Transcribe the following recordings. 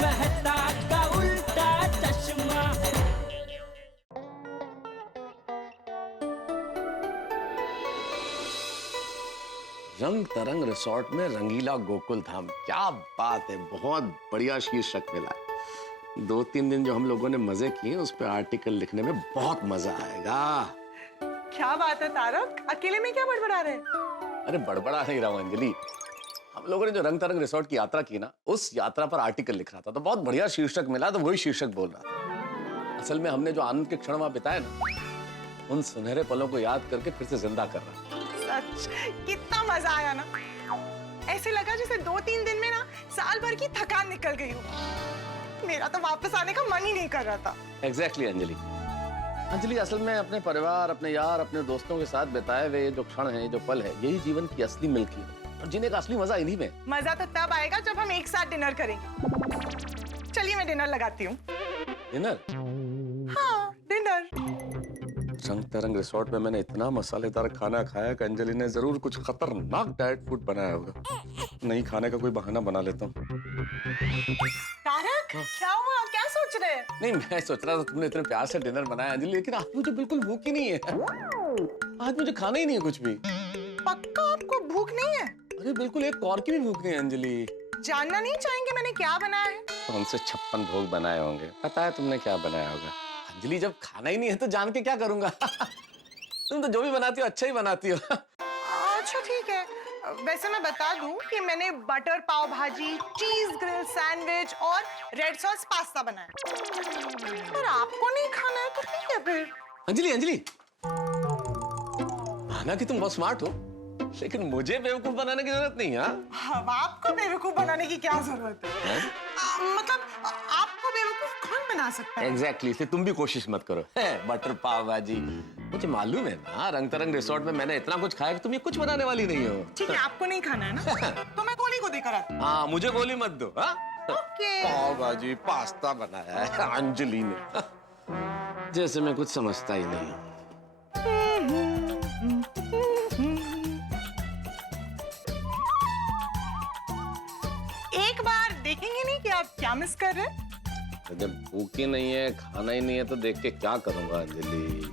मेहता का उल्टा चश्मा। रंग तरंग रिसोर्ट में रंगीला गोकुल धाम, क्या बात है, बहुत बढ़िया शीर्षक मिला है। 2-3 दिन जो हम लोगों ने मजे किए उस पर आर्टिकल लिखने में बहुत मजा आएगा। क्या बात है तारक, अकेले में क्या बड़बड़ा रहे? अरे बड़बड़ा नहीं रहा हूं अंजलि, हम लोगों ने जो रंग तरंग रिसोर्ट की यात्रा की ना, उस यात्रा पर आर्टिकल लिख रहा था तो बहुत बढ़िया शीर्षक मिला, तो वही शीर्षक बोल रहा था। असल में हमने जो आनंद के क्षण वहां बिताए ना, उन सुनहरे पलों को याद करके फिर से जिंदा कर रहा था। सच कितना मजा आया ना, ऐसे लगा जैसे 2-3 दिन में ना साल भर की थकान निकल गई हो। मेरा तो वापस आने का मन ही नहीं कर रहा था। एग्जैक्टली अंजलि, असल में अपने परिवार, अपने यार, अपने दोस्तों के साथ बिताए हुए ये जो क्षण है, जो पल है, यही जीवन की असली मिल्की है और जीने का असली मजा इन्हीं में। मजा तो तब आएगा जब हम एक साथ डिनर करेंगे। चलिए मैं डिनर लगाती हूँ। डिनर? हाँ डिनर। रंग तरंग रिसोर्ट में मैंने इतना मसालेदार खाना खाया कि अंजलि ने जरूर कुछ खतरनाक डाइट फूड बनाया होगा। नहीं खाने का कोई बहाना बना लेता हूँ। तारक क्या हुआ, क्या सोच रहे हैं? नहीं, मैं सोच रहा था तुमने इतने प्यार से डिनर बनाया अंजलि, लेकिन आज मुझे बिल्कुल भूख ही नहीं है। आज मुझे खाना ही नहीं है कुछ भी। पक्का आपको भूख नहीं है? अरे बिल्कुल एक कौर की भी भूख नहीं है अंजलि। जानना नहीं चाहेंगे मैंने क्या बनाया है? हमसे 56 भोग बनाए होंगे, पता है तुमने क्या बनाया होगा। अंजलि जब खाना ही नहीं है तो जान के क्या करूंगा। तुम तो जो भी बनाती हो अच्छा ही बनाती हो। अच्छा ठीक है, वैसे मैं बता दूं कि मैंने बटर पाव भाजी, चीज ग्रिल सैंडविच और रेड सॉस पास्ता बनाया। पर आपको नहीं खाना है तो ठीक है फिर। अंजलि अंजलि, माना कि तुम बहुत स्मार्ट हो, लेकिन मुझे बेवकूफ बनाने की जरूरत नहीं है। अब आपको बेवकूफ बनाने की क्या जरूरत है? मतलब आपको बेवकूफ कौन बना सकता है? एग्जैक्टली, इसलिए तुम भी कोशिश मत करो। बटर पाव भाजी, मुझे मालूम है ना, रंग तरंग रिसोर्ट में मैंने इतना कुछ खाया कि तुम ये कुछ बनाने वाली नहीं हो। ठीक है, आपको नहीं खाना है ना, तो मैं गोली को देकर आती हूँ। हाँ, मुझे गोली मत दो। हाँ, ओके। पाव भाजी पास्ता बनाया है अंजलि ने, जैसे मैं कुछ समझता ही नहीं। एक बार देखेंगे नहीं कि आप क्या मिस कर रहे हैं? जब भूख ही नहीं है, खाना ही नहीं है, तो देख के क्या करूंगा अंजलि।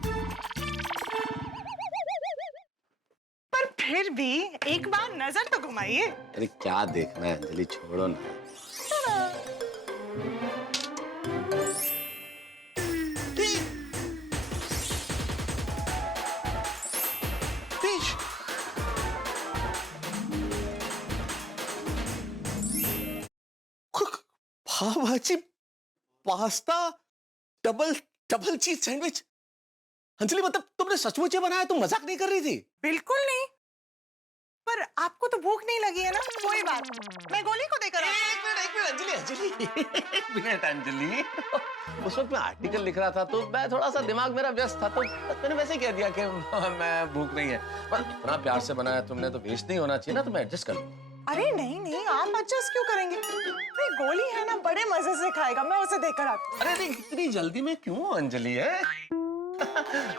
पर फिर भी एक बार नजर तो घुमाइए। अरे क्या देखना है अंजलि, छोड़ो ना। पाव भाजी pasta double double cheese sandwich. Anjali मतलब तुमने सचमुच ये बनाया, तुम मजाक नहीं कर रही थी? बिल्कुल नहीं। पर आपको तो भूख नहीं लगी है ना, कोई बात नहीं, मैं गोली को देकर एक मिनट अंजलि, एक मिनट अंजलि। उस वक्त मैं आर्टिकल लिख रहा था तो मैं थोड़ा सा दिमाग मेरा व्यस्त था, तो मैंने वैसे ही कह दिया कि मैं भूख नहीं है। पर इतना प्यार से बनाया तुमने तो वेस्ट नहीं होना चाहिए ना, तो मैं एडजस्ट कर लूंगा। अरे नहीं नहीं, आप एडजस्ट क्यों करेंगे? नहीं, गोली है ना, बड़े मजे से खाएगा, मैं उसे देकर आती हूँ। अरे नहीं, इतनी जल्दी में क्यों अंजलि है?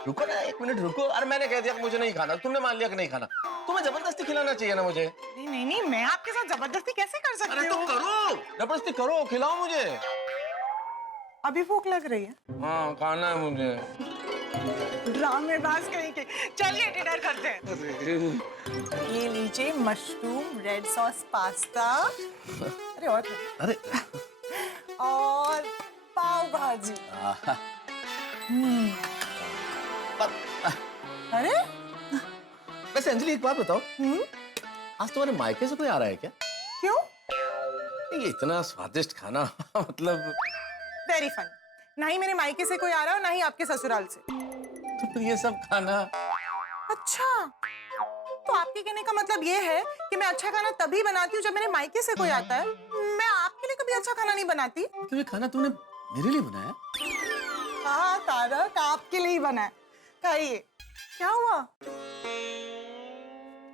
रुको ना, 1 मिनट रुको। अरे मैंने कह दिया कि मुझे नहीं खाना, तुमने मान लिया कि नहीं खाना, तुम्हें जबरदस्ती खिलाना चाहिए ना मुझे। नहीं नहीं नहीं, मैं आपके साथ जबरदस्ती कैसे कर सकती हूँ? अरे तुम करो, जबरदस्ती करो, खिलाओ मुझे। अभी भूख लग रही है? हाँ खाना है मुझे। ड्रामेबाज कहीं के। चलिए डिनर करते हैं। ये लीजिए मशरूम रेड सॉस पास्ता। अरे और अरे और पाव भाजी। अरे वैसे अंजलि एक बात बताओ, आज तुम्हारे मायके से कोई आ रहा है क्या? क्यों? ये इतना स्वादिष्ट खाना मतलब। Very fun. ना ही मेरे मायके से कोई आ रहा है, ना ही आपके ससुराल से। तो फिर ये सब खाना। अच्छा, तो आपके कहने का मतलब ये है कि मैं अच्छा खाना तभी बनाती हूँ जब मेरे मायके से कोई आता है। मैं आपके लिए कभी अच्छा खाना नहीं बनाती। तो ये खाना तुमने मेरे लिए बनाया? हाँ तारक, आपके लिए ही बना है, खाइए। क्या हुआ?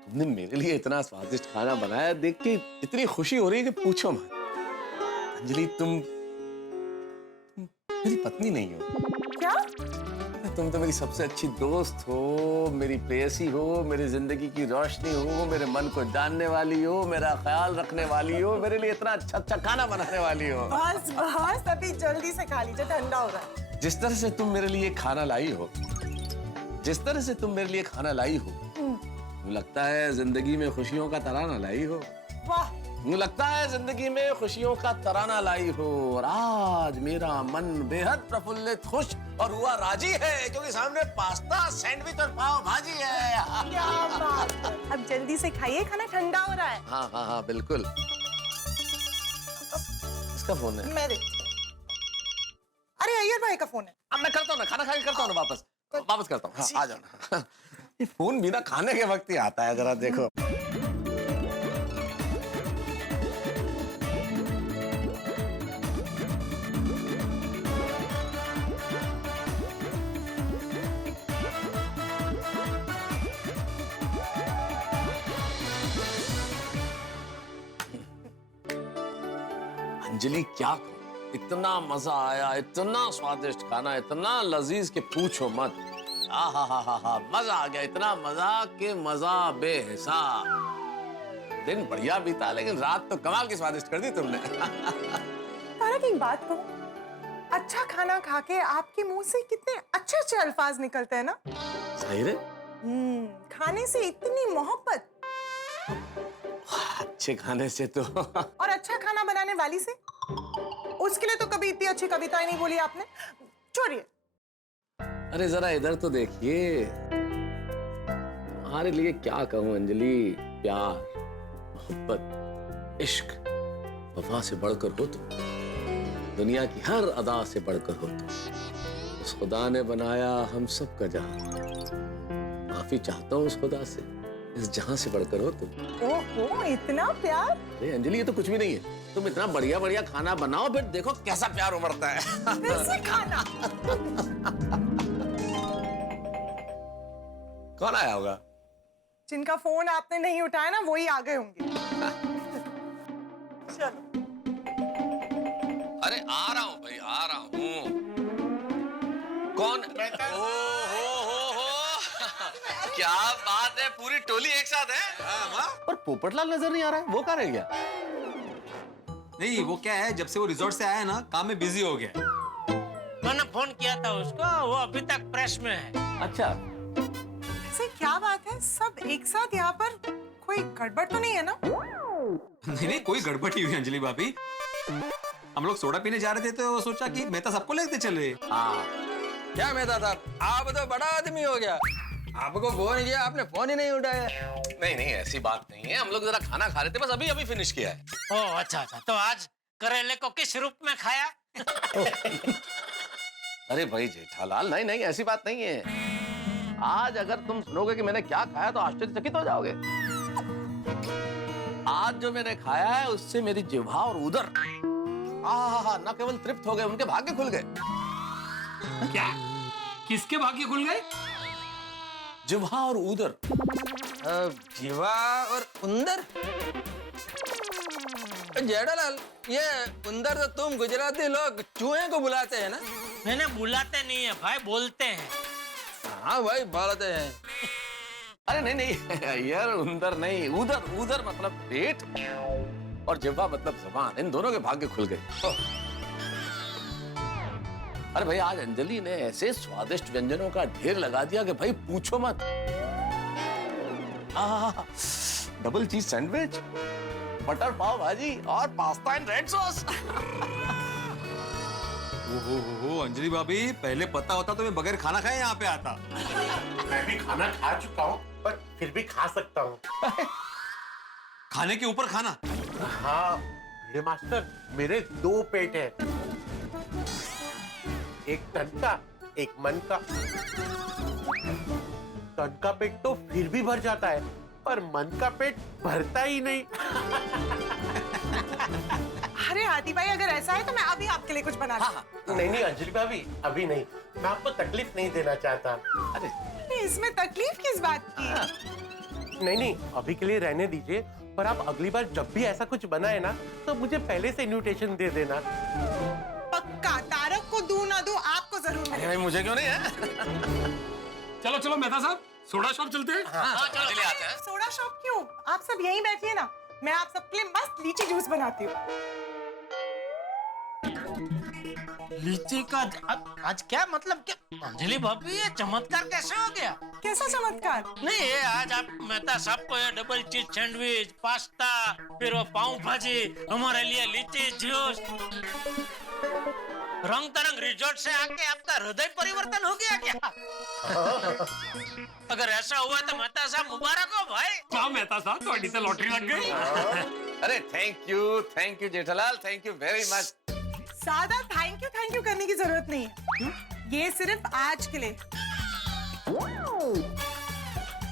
तुमने मेरे लिए इतना स्वादिष्ट खाना बनाया, देख के इतनी खुशी हो रही है कि पूछो मत। अंजलि तुम मेरी पत्नी नहीं हो। क्या? तुम तो मेरी सबसे अच्छी दोस्त हो, मेरी प्रेयसी हो, मेरी जिंदगी की रोशनी हो, मेरे मन को जानने वाली हो, मेरा ख्याल रखने वाली हो, मेरे लिए इतना अच्छा अच्छा खाना बनाने वाली हो। बस बस अभी जल्दी से खा लीजिए, ठंडा हो रहा है। जिस तरह से तुम मेरे लिए खाना लाई हो, जिस तरह से तुम मेरे लिए खाना लाई हो, मुझे लगता है जिंदगी में खुशियों का तराना लाई हो। वाह, मुझे लगता है जिंदगी में खुशियों का तराना लाई हो। और आज मेरा मन बेहद प्रफुल्लित, खुश और हुआ राजी है, क्योंकि सामने पास्ता, सैंडविच और पाव भाजी है। क्या बात है। अब जल्दी से खाइए, खाना ठंडा हो रहा है। हाँ हाँ हाँ बिल्कुल। इसका फोन है। मैं देखती हूँ। अरे अय्यर भाई का फोन है। अब मैं करता हूँ ना, खाना खा के करता हूँ ना, वापस करता हूँ। हाँ, आ जाओ। ये फोन भी ना खाने के वक्त ही आता है, जरा देखो। अंजलि क्या कहूं, इतना मजा आया, इतना स्वादिष्ट खाना, इतना लजीज कि पूछो मत। हा, मजा आ गया, इतना मजा कि मजा बेहिसाब। दिन बढ़िया बीता, लेकिन रात तो कमाल की स्वादिष्ट कर दी तुमने। तारक एक बात कहूं, अच्छा खाना खा के आपके मुंह से कितने अच्छे अच्छे अल्फाज निकलते हैं ना। सही रे। खाने से इतनी मोहब्बत। अच्छे खाने से तो और अच्छा खाना बनाने वाली से, उसके लिए तो कभी इतनी अच्छी कविताएं नहीं बोली आपने। छोड़िए। अरे जरा इधर तो देखिए, तुम्हारे लिए क्या कहूं अंजलि, प्यार, मोहब्बत, इश्क, वफा से बढ़कर हो तुम, दुनिया की हर अदा से बढ़कर हो तुम। उस खुदा ने बनाया हम सब का जहां, माफी चाहता हूं उस खुदा से, इस जहां से बढ़कर हो तुम। ओहो, इतना प्यार। अरे अंजलि, ये तो कुछ भी नहीं है। तुम इतना बढ़िया बढ़िया खाना बनाओ, फिर देखो कैसा प्यार उमड़ता है। फिर से खाना। कौन आया होगा? जिनका फोन आपने नहीं उठाया ना, वही आ गए होंगे। चलो। अरे आ रहा हूँ भाई, आ रहा हूँ। कौन? हो। क्या बात है, पूरी टोली एक साथ है। पर पोपटलाल नजर नहीं आ रहा है, वो कहाँ रह गया? नहीं, वो क्या है, जब से वो रिजॉर्ट से आया है ना, काम में बिजी हो गया। मैंने फोन किया था उसको, वो अभी तक प्रेस में है। अच्छा, ऐसे क्या बात है, सब एक साथ यहाँ पर, कोई गड़बड़ तो नहीं है ना? नहीं, कोई गड़बड़ नहीं हुई अंजलि भाभी। हम लोग सोडा पीने जा रहे थे तो सोचा कि मेहता सबको लेते चले। हाँ। क्या मेहता साहब, आप तो बड़ा आदमी हो गया, आपको फोन किया, आपने फोन ही नहीं उठाया। नहीं, ऐसी बात नहीं है, हम लोग जरा खाना खा रहे थे, बस अभी फिनिश किया है। ओह अच्छा, तो आज करेले को किस रूप में खाया? अरे भाई जेठालाल, नहीं, ऐसी बात नहीं है। आज अगर तुम सुनोगे कि मैंने क्या खाया तो आश्चर्यचकित हो जाओगे। आज जो मैंने खाया है उससे मेरी जिह्वा और उदर न केवल तृप्त हो गए, उनके भाग्य खुल गए। क्या? किसके भाग्य खुल गए? जिह्वा और उदर। जीवा और उंदर? जेठालाल, ये उंदर तो तुम गुजराती लोग चूहे को बुलाते हैं ना? मैंने बुलाते नहीं है भाई, बोलते हैं। हाँ भाई, बोलते हैं। अरे नहीं यार, उंदर नहीं, उदर मतलब पेट और जिह्वा मतलब जबान, इन दोनों के भाग्य खुल गए। अरे भाई, आज अंजलि ने ऐसे स्वादिष्ट व्यंजनों का ढेर लगा दिया कि भाई पूछो मत। डबल चीज सैंडविच, बटर पाव भाजी और पास्ता एंड रेड सॉस। ओहो अंजलि भाभी, पहले पता होता तो मैं बगैर खाना खाए यहाँ पे आता। मैं भी खाना खा चुका हूँ, पर फिर भी खा सकता हूँ। खाने के ऊपर खाना? हाँ भिड़े मास्टर, मेरे 2 पेट हैं, एक तन का, एक मन का। तन का पेट तो फिर भी भर जाता है, पर मन का पेट भरता ही नहीं। अरे आदि भाई, अगर ऐसा है तो मैं अभी आपके लिए कुछ बना दूं। नहीं अंजलि भाभी, अभी नहीं, मैं आपको तकलीफ नहीं देना चाहता। अरे इसमें तकलीफ किस बात की? नहीं, अभी के लिए रहने दीजिए, पर आप अगली बार जब भी ऐसा कुछ बनाए ना, तो मुझे पहले से इन्विटेशन दे देना। पक्का तारक, सबको दूं ना दूं आपको जरूर मिलेगा। भाई मुझे क्यों नहीं है? चलो चलो मेहता साहब, सोडा शॉप चलते हैं। चलिए आते हैं। सोडा शॉप क्यों? आप सब यहीं बैठिए ना, मैं आप सबके लिए मस्त लीची जूस बनाती हूँ। लीची का आज क्या मतलब क्या? अंजलि भाभी ये चमत्कार कैसे हो गया? कैसा चमत्कार? नहीं ये आज आप मेहता साहब को ये डबल चीज सैंडविच, पास्ता, फिर वो पाव भाजी, हमारे लिए लीची जूस। रंग तरंग रिजॉर्ट से आके आपका हृदय परिवर्तन हो गया क्या? अगर ऐसा हुआ तो मेहता साहब मुबारक हो भाई। क्या मेहता साहब, थोड़ी तो लॉटरी लग गई। अरे thank you Jethalal, thank you very much. ज्यादा थैंक यू करने की जरूरत नहीं है, ये सिर्फ आज के लिए।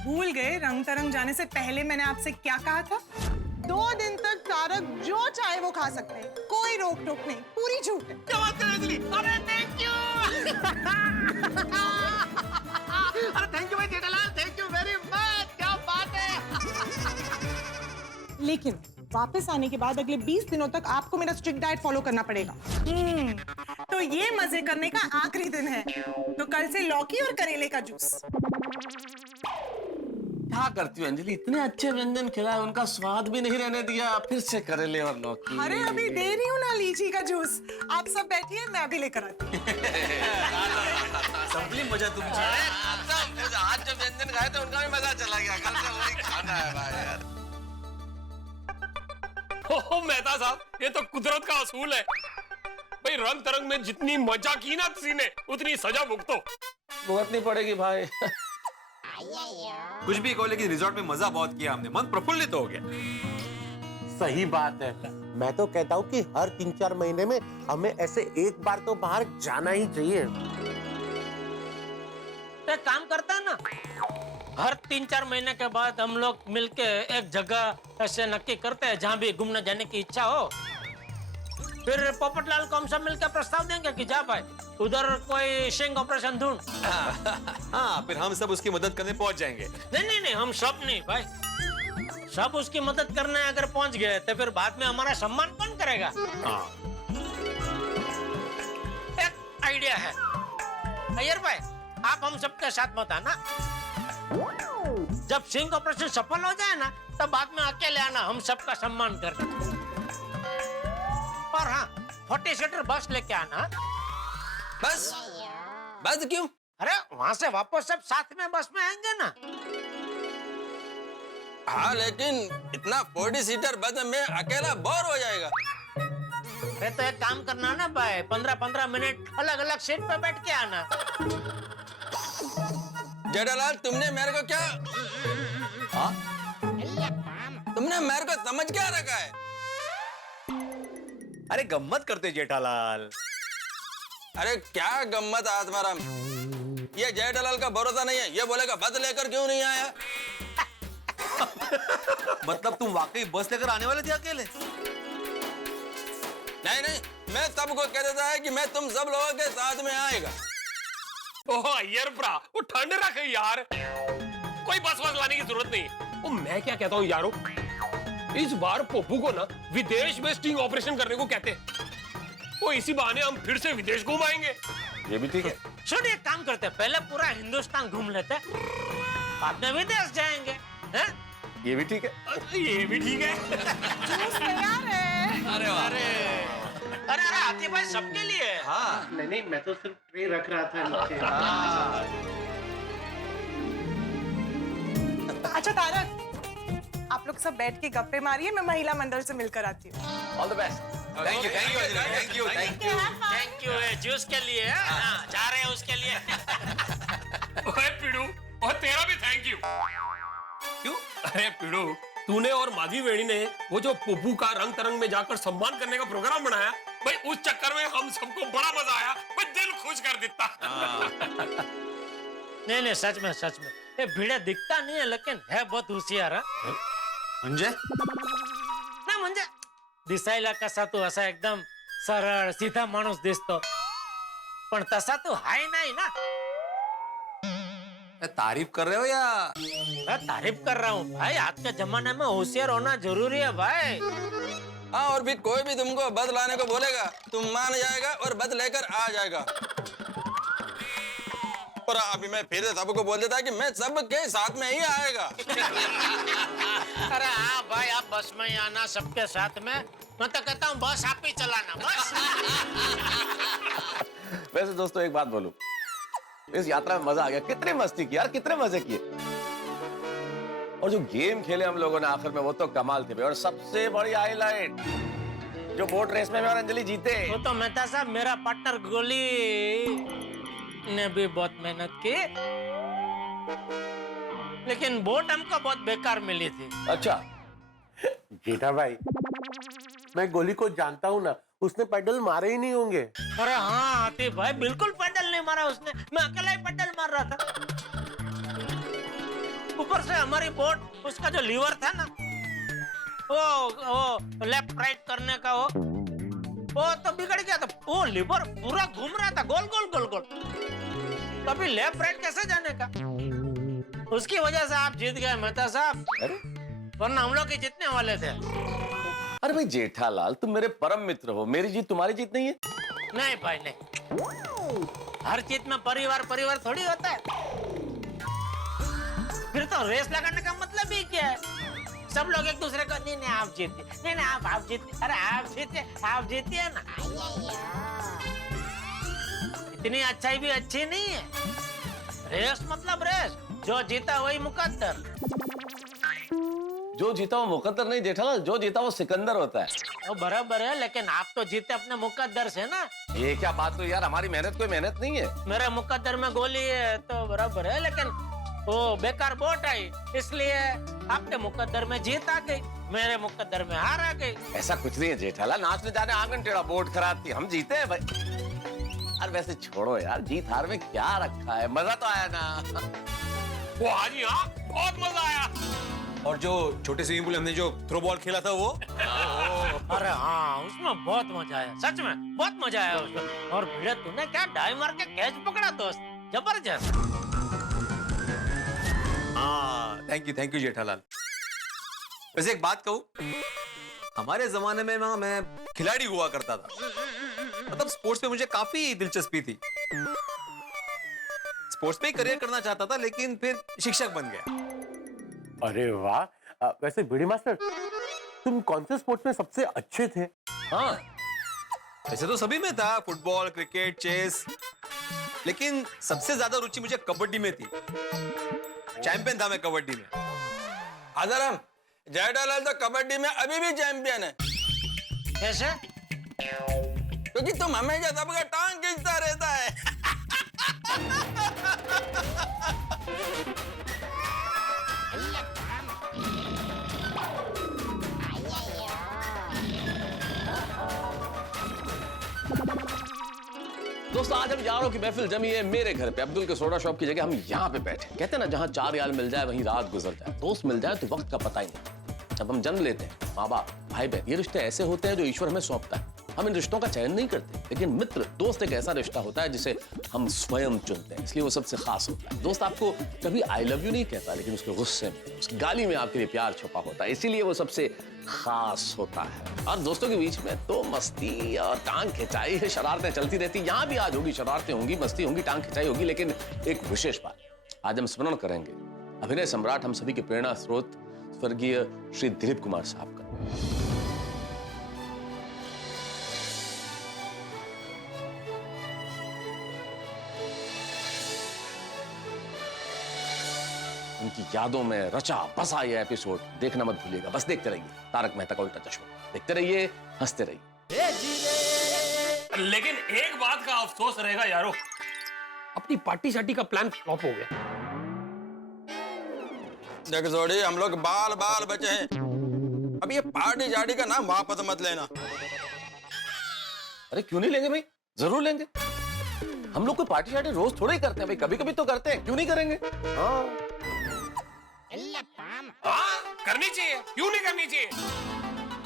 भूल गए रंग तरंग जाने से पहले मैंने आपसे क्या कहा था? 2 दिन तक तारक जो चाहे वो खा सकते हैं, कोई रोक टोक नहीं, पूरी छूट है। क्या बात कर रहे अंजलि? अरे थैंक यू। अरे थैंक यू भाई Jethalal, thank you very much, क्या बात है। लेकिन वापस आने के बाद अगले 20 दिनों तक आपको मेरा स्ट्रिक्ट डाइट फॉलो करना पड़ेगा। तो ये मजे करने का आखिरी दिन है, तो कल से लौकी और करेले का जूस। क्या करती हूँ अंजलि, इतने अच्छे व्यंजन खिलाए, उनका स्वाद भी नहीं रहने दिया, फिर से करेले और लौकी। अरे अभी दे रही हूँ ना लीची का जूस, आप सब बैठिए, मैं अभी लेकर आती हूँ। संभली मजा तुम आज जो व्यंजन खाए थे उनका भी मजा चला गया, कल से वही खाना है भाई यार। ओह मेहता साहब, ये तो कुदरत का असूल है भाई। रंग तरंग में जितनी मजा की ना किसी ने, उतनी सजा भुगतो। भुगतनी पड़ेगी भाई। कुछ भी कहो, लेकिन रिजॉर्ट में मजा बहुत किया हमने, मन प्रफुल्लित हो गया। सही बात है, मैं तो कहता हूँ कि हर 3-4 महीने में हमें ऐसे एक बार तो बाहर जाना ही चाहिए। एक काम करता है ना, हर 3-4 महीने के बाद हम लोग मिलके एक जगह ऐसे नक्की करते हैं जहाँ भी घूमने जाने की इच्छा हो। फिर पोपटलाल को हम सब मिलकर प्रस्ताव देंगे कि जा भाई उधर कोई शिंग ऑपरेशन ढूंढ। हाँ, फिर हम सब उसकी मदद करने पहुंच जाएंगे। नहीं हम सब नहीं भाई, सब उसकी मदद करने अगर पहुंच गए तो फिर बाद में हमारा सम्मान कौन करेगा? एक आइडिया है अय्यर भाई, आप हम सबके साथ मत आना। जब सिंह ऑपरेशन सफल हो जाए ना, तब बाद में अकेले आना, हम सबका सम्मान करना। और हाँ, 40 सीटर बस लेके आना। बस क्यों? अरे वहाँ से वापस सब साथ में बस में आएंगे ना। हाँ लेकिन इतना 40 सीटर बस में अकेला बोर हो जाएगा। फिर तो एक काम करना ना भाई, 15-15 मिनट अलग अलग सीट पे बैठ के आना। जेठालाल तुमने मेरे को क्या तुमने मेरे को समझ क्या रखा है? अरे गम्मत करते जेठालाल। अरे क्या गम्मत आत्माराम, ये जेठालाल का भरोसा नहीं है, ये बोलेगा बस लेकर क्यों नहीं आया। मतलब तुम वाकई बस लेकर आने वाले थे अकेले? नहीं, मैं सबको कह देता है कि मैं तुम सब लोगों के साथ में आएगा। ओह अय्यर ब्रा, वो ठंड रखे यार, कोई बस लाने की जरूरत नहीं है। ओ, मैं क्या कहता हूँ यारो, इस बार पप्पू को ना विदेश में स्टिंग ऑपरेशन करने को कहते हैं। वो इसी बहाने हम फिर से विदेश घूम आएंगे। ये भी ठीक है। सुन एक काम करते हैं, पहले पूरा हिंदुस्तान घूम लेते हैं, बाद में विदेश जाएंगे, हैं? ये भी ठीक है। ये भी ठीक है। जूस तैयार है। अरे वाह। अरे आतिफ भाई सबके लिए है। हाँ नहीं, मैं तो सिर्फ ट्रे रख रहा था नीचे। अच्छा तारक, आप लोग सब बैठ के गप्पे मारिए, मैं महिला मंडल से मिलकर आती हूँ। All the best. Thank you. Thank you juice के लिए, हाँ, जा रहे हैं उसके लिए। ओए पिड़ू, और तेरा भी थैंक यू। क्यों? अरे पिड़ू, तूने और माधवी वेणी ने वो जो पप्पू का रंग तरंग में जाकर सम्मान करने का प्रोग्राम बनाया भाई, उस चक्कर में हम सबको बड़ा मजा आया भाई, दिल खुश कर देता। नहीं सच में ये भिड़े दिखता नहीं है, लेकिन है बहुत होशियार। म्हणजे म्हणजे दिसायला कसा तू असा एकदम सरळ सीधा माणूस दिसतो, पण तसा तू हाय नाही ना। तारीफ कर रहे हो या? मैं तारीफ कर रहा हूँ भाई, आज के जमाने में होशियार होना जरूरी है भाई। हाँ, और भी कोई भी तुमको बद लाने को बोलेगा तुम मान जाएगा और बद लेकर आ जाएगा। और अभी मैं फिर सबको बोल देता कि मैं सबके साथ में ही आएगा। अरे हाँ भाई, आप बस में ही आना सबके साथ में। मैं तो कहता हूँ बस आप ही चलाना बस। वैसे दोस्तों एक बात बोलूं, इस यात्रा में मजा आ गया। कितनी मस्ती की यार, कितने मजे किए। और जो गेम खेले हम लोगों ने आखिर में, वो तो कमाल थे। और सबसे बड़ी हाईलाइट, जो बोट रेस में मैं और अंजलि जीते। वो तो मेहता साहब, मेरा पार्टनर गोली ने भी बहुत मेहनत की, लेकिन बोट हमको बहुत बेकार मिली थी। अच्छा जेठा भाई, मैं गोली को जानता हूँ ना, उसने पेडल मारे ही नहीं होंगे। अरे हाँ आतिफ भाई, बिल्कुल पेडल नहीं मारा उसने, मैं अकेला ही पेडल मार रहा था। ऊपर से हमारी बोट, उसका जो लीवर था ना, वो लेफ्ट राइट करने का, वो तो बिगड़ गया था। वो लीवर पूरा घूम रहा था गोल गोल गोल गोल। तो अभी लेफ्ट राइट कैसे जाने का? उसकी वजह से आप जीत गए मेहता साहब, अरे वरना हम लोग ही जीतने वाले थे। अरे भाई जेठालाल, तुम मेरे परम मित्र हो, मेरी जीत तुम्हारी जीत नहीं है। नहीं भाई नहीं, हर जीत में परिवार परिवार थोड़ी होता है। फिर तो रेस लगाने का मतलब ही क्या है? सब लोग एक दूसरे को नहीं आप जीते, नहीं आप जीते, अरे आप जीतिए ना। इतनी अच्छाई भी अच्छी नहीं है। रेस मतलब रेस, जो जीता वही मुकद्दर। जो जीता वो मुकद्दर नहीं जेठालाल, जो जीता वो सिकंदर होता है। वो बराबर है, लेकिन आप तो जीते अपने मुकद्दर से ना। ये क्या बात हुई यार, हमारी मेहनत कोई मेहनत नहीं है। मेरे मुकद्दर में गोली है तो बराबर है, लेकिन वो बेकार बोट आई, इसलिए आपके मुकद्दर में जीत आ गई, मेरे मुकद्दर में हार आ गई। ऐसा कुछ नहीं है जेठालाल, नाचने जाने आंगन टेढ़ा, बोट खराब थी, हम जीते हैं भाई। यार वैसे छोड़ो यार, जीत हार में क्या रखा है, मजा तो आया ना। वो हाँ जी हाँ, बहुत मजा आया। और जो छोटे स्विमिंग पूल हमने जो थ्रो बॉल खेला था वो अरे हाँ, उसमें बहुत मजा आया, सच में बहुत मजा आया उसमें। और भिड़े, तूने क्या डाई मार के कैच पकड़ा दोस्त, जबरदस्त। हाँ, थैंक यू जेठालाल। वैसे एक बात कहूँ, हमारे जमाने में मैं खिलाड़ी हुआ करता था, मतलब स्पोर्ट्स में मुझे काफी दिलचस्पी थी। स्पोर्ट्स में ही करियर करना चाहता था, लेकिन फिर शिक्षक बन गया। अरे वाह, वैसे बीड़ी मास्टर, तुम कौन से स्पोर्ट्स में सबसे अच्छे थे? हाँ वैसे तो सभी में था, फुटबॉल, क्रिकेट, चेस, लेकिन सबसे ज्यादा रुचि मुझे कबड्डी में थी। चैंपियन था मैं कबड्डी में। आजाराम, जेठालाल तो कबड्डी में अभी भी चैंपियन है। कैसे? क्योंकि तुम हमेशा सबका टांग खींचता रहता है। दोस्तों, आज हम यारों की महफिल जमी है मेरे घर पे, अब्दुल के सोडा शॉप की जगह हम यहाँ पे बैठे। कहते हैं ना, जहाँ 4 यार मिल जाए वहीं रात गुजर जाए। दोस्त मिल जाए तो वक्त का पता ही नहीं। जब हम जन्म लेते हैं, माँ बाप, भाई बहन, ये रिश्ते ऐसे होते हैं जो ईश्वर हमें सौंपता है। हम इन रिश्तों का चयन नहीं करते, लेकिन मित्र, दोस्त एक ऐसा रिश्ता होता है जिसे हम स्वयं चुनते हैं, इसलिए वो सबसे खास होता है। दोस्त आपको कभी आई लव यू नहीं कहता, लेकिन उसके गुस्से में, उसकी गाली में आपके लिए प्यार छुपा होता है, इसीलिए वो सबसे खास होता है। और दोस्तों के बीच में तो मस्ती और टांग खिंचाई है, शरारतें चलती रहती। यहाँ भी आज होगी, शरारतें होंगी, मस्ती होंगी, टांग खिंचाई होगी, लेकिन एक विशेष बात, आज हम स्मरण करेंगे अभिनय सम्राट, हम सभी के प्रेरणा स्रोत स्वर्गीय श्री दिलीप कुमार साहब का। उनकी यादों में रचा बसा ये एपिसोड देखना मत भूलिएगा। बस देखते रहिए तारक मेहता का उल्टा चश्मा, देखते रहिए, हंसते रहिए। लेकिन एक बात का अफसोस रहेगा यारो, अपनी पार्टी शार्टी का प्लान फ्लॉप हो गया। देख जोड़ी, हम लोग बाल बाल बचे हैं। अब ये पार्टी शार्टी का नाम वापस मत लेना। अरे क्यों नहीं लेंगे भाई, जरूर लेंगे। हम लोग कोई पार्टी शार्टी रोज थोड़ा ही करते हैं भाई, कभी कभी तो करते हैं, क्यों नहीं करेंगे। हाँ, करनी चाहिए, क्यों नहीं करनी चाहिए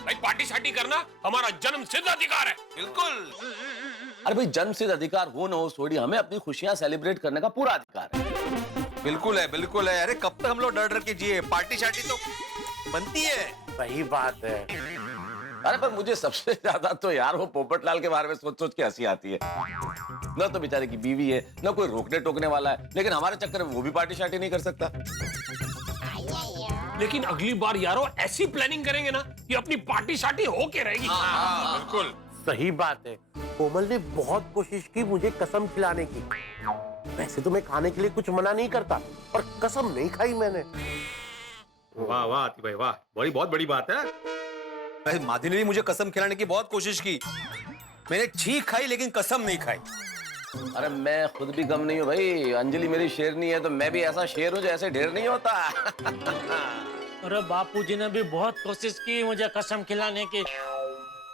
भाई। पार्टी शार्टी करना हमारा जन्म सिद्ध अधिकार है। बिल्कुल। अरे भाई, जन्म सिद्ध अधिकार हो ना हो सोडी, हमें अपनी खुशियां सेलिब्रेट करने का पूरा अधिकार है। बिल्कुल है, बिल्कुल है। अरे कब तक हम लोग डर डर के जिए, पार्टी शार्टी तो बनती है। सही बात है। अरे पर मुझे सबसे ज्यादा तो यार वो पोपटलाल के बारे में सोच सोच के हंसी आती है। न तो बेचारे की बीवी है, न कोई रोकने टोकने वाला है, लेकिन हमारे चक्कर में वो भी पार्टी शार्टी नहीं कर सकता। लेकिन अगली बार यारो ऐसी प्लानिंग करेंगे ना कि अपनी पार्टी शार्टी होके रहेगी। बिल्कुल। सही बात है। कोमल ने बहुत कोशिश की मुझे कसम खिलाने की। वैसे तो मैं खाने के लिए कुछ मना नहीं करता, पर कसम नहीं खाई मैंने। वाह वाह आती भाई वाह, बड़ी बहुत बड़ी बात है। भाई माधवी ने भी मुझे कसम खिलाने की बहुत कोशिश की, मैंने छींक खाई लेकिन कसम नहीं खाई। अरे मैं खुद भी कम नहीं हूँ भाई। अंजलि मेरी शेरनी है तो मैं भी ऐसा शेर हूँ जो ऐसे ढेर नहीं होता। अरे बापूजी ने भी बहुत कोशिश की मुझे कसम खिलाने की,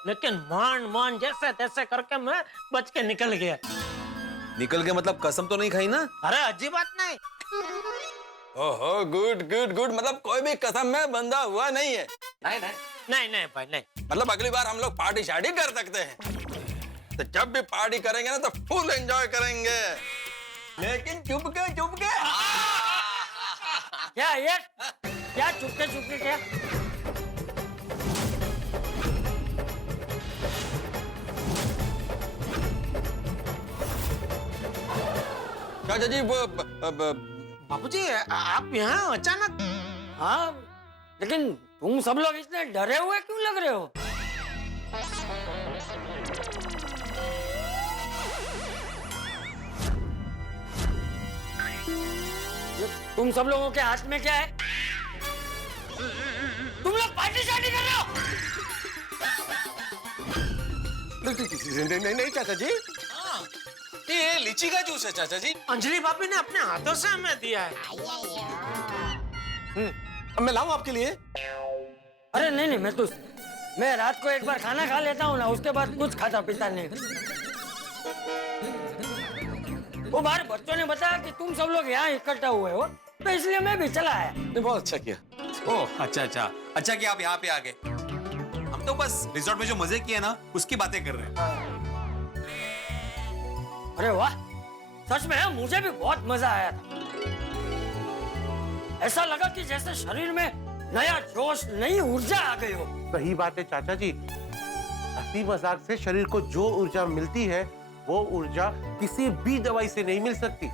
लेकिन मान मान जैसे तैसे करके मैं बच के निकल गया। निकल के मतलब कसम तो नहीं खाई ना? अरे अजीब बात नहीं। ओहो गुड गुड गुड, मतलब कोई भी कसम में बंधा हुआ नहीं है। नहीं भाई नहीं। मतलब अगली बार हम लोग पार्टी शार्टी कर सकते हैं। तो जब भी पार्टी करेंगे ना तो फुल एंजॉय करेंगे, लेकिन चुपके चुपके। क्या ये क्या चुपके चुपके क्या? चाचा जी वो बापूजी आप यहाँ अचानक? हाँ, लेकिन तुम सब लोग इतने डरे हुए क्यों लग रहे हो? तुम सब लोगों के हाथ में क्या है? तुम लोग पार्टी शार्टी कर रहे हो? नहीं चाचा जी, ये लीची का जूस है चाचा जी। अंजलि भाभी ने अपने हाथों से हमें दिया है। अब मैं लाऊं आपके लिए? अरे नहीं मैं रात को एक बार खाना खा लेता हूँ ना, उसके बाद कुछ खाता पीता नहीं। वो बाहर बच्चों ने बताया कि तुम सब लोग यहाँ इकट्ठा हुए हो, तो इसलिए मैं भी चला आया। बहुत अच्छा किया। ओह अच्छा कि आप यहाँ पे आ गए। हम तो बस रिजॉर्ट में जो मजे किए ना उसकी बातें कर रहे हैं। अरे वाह, सच में मुझे भी बहुत मजा आया था। ऐसा लगा कि जैसे शरीर में नया जोश, नई ऊर्जा आ गई हो। सही बात है चाचा जी। हंसी मजाक से शरीर को जो ऊर्जा मिलती है, वो ऊर्जा किसी भी दवाई से नहीं मिल सकती।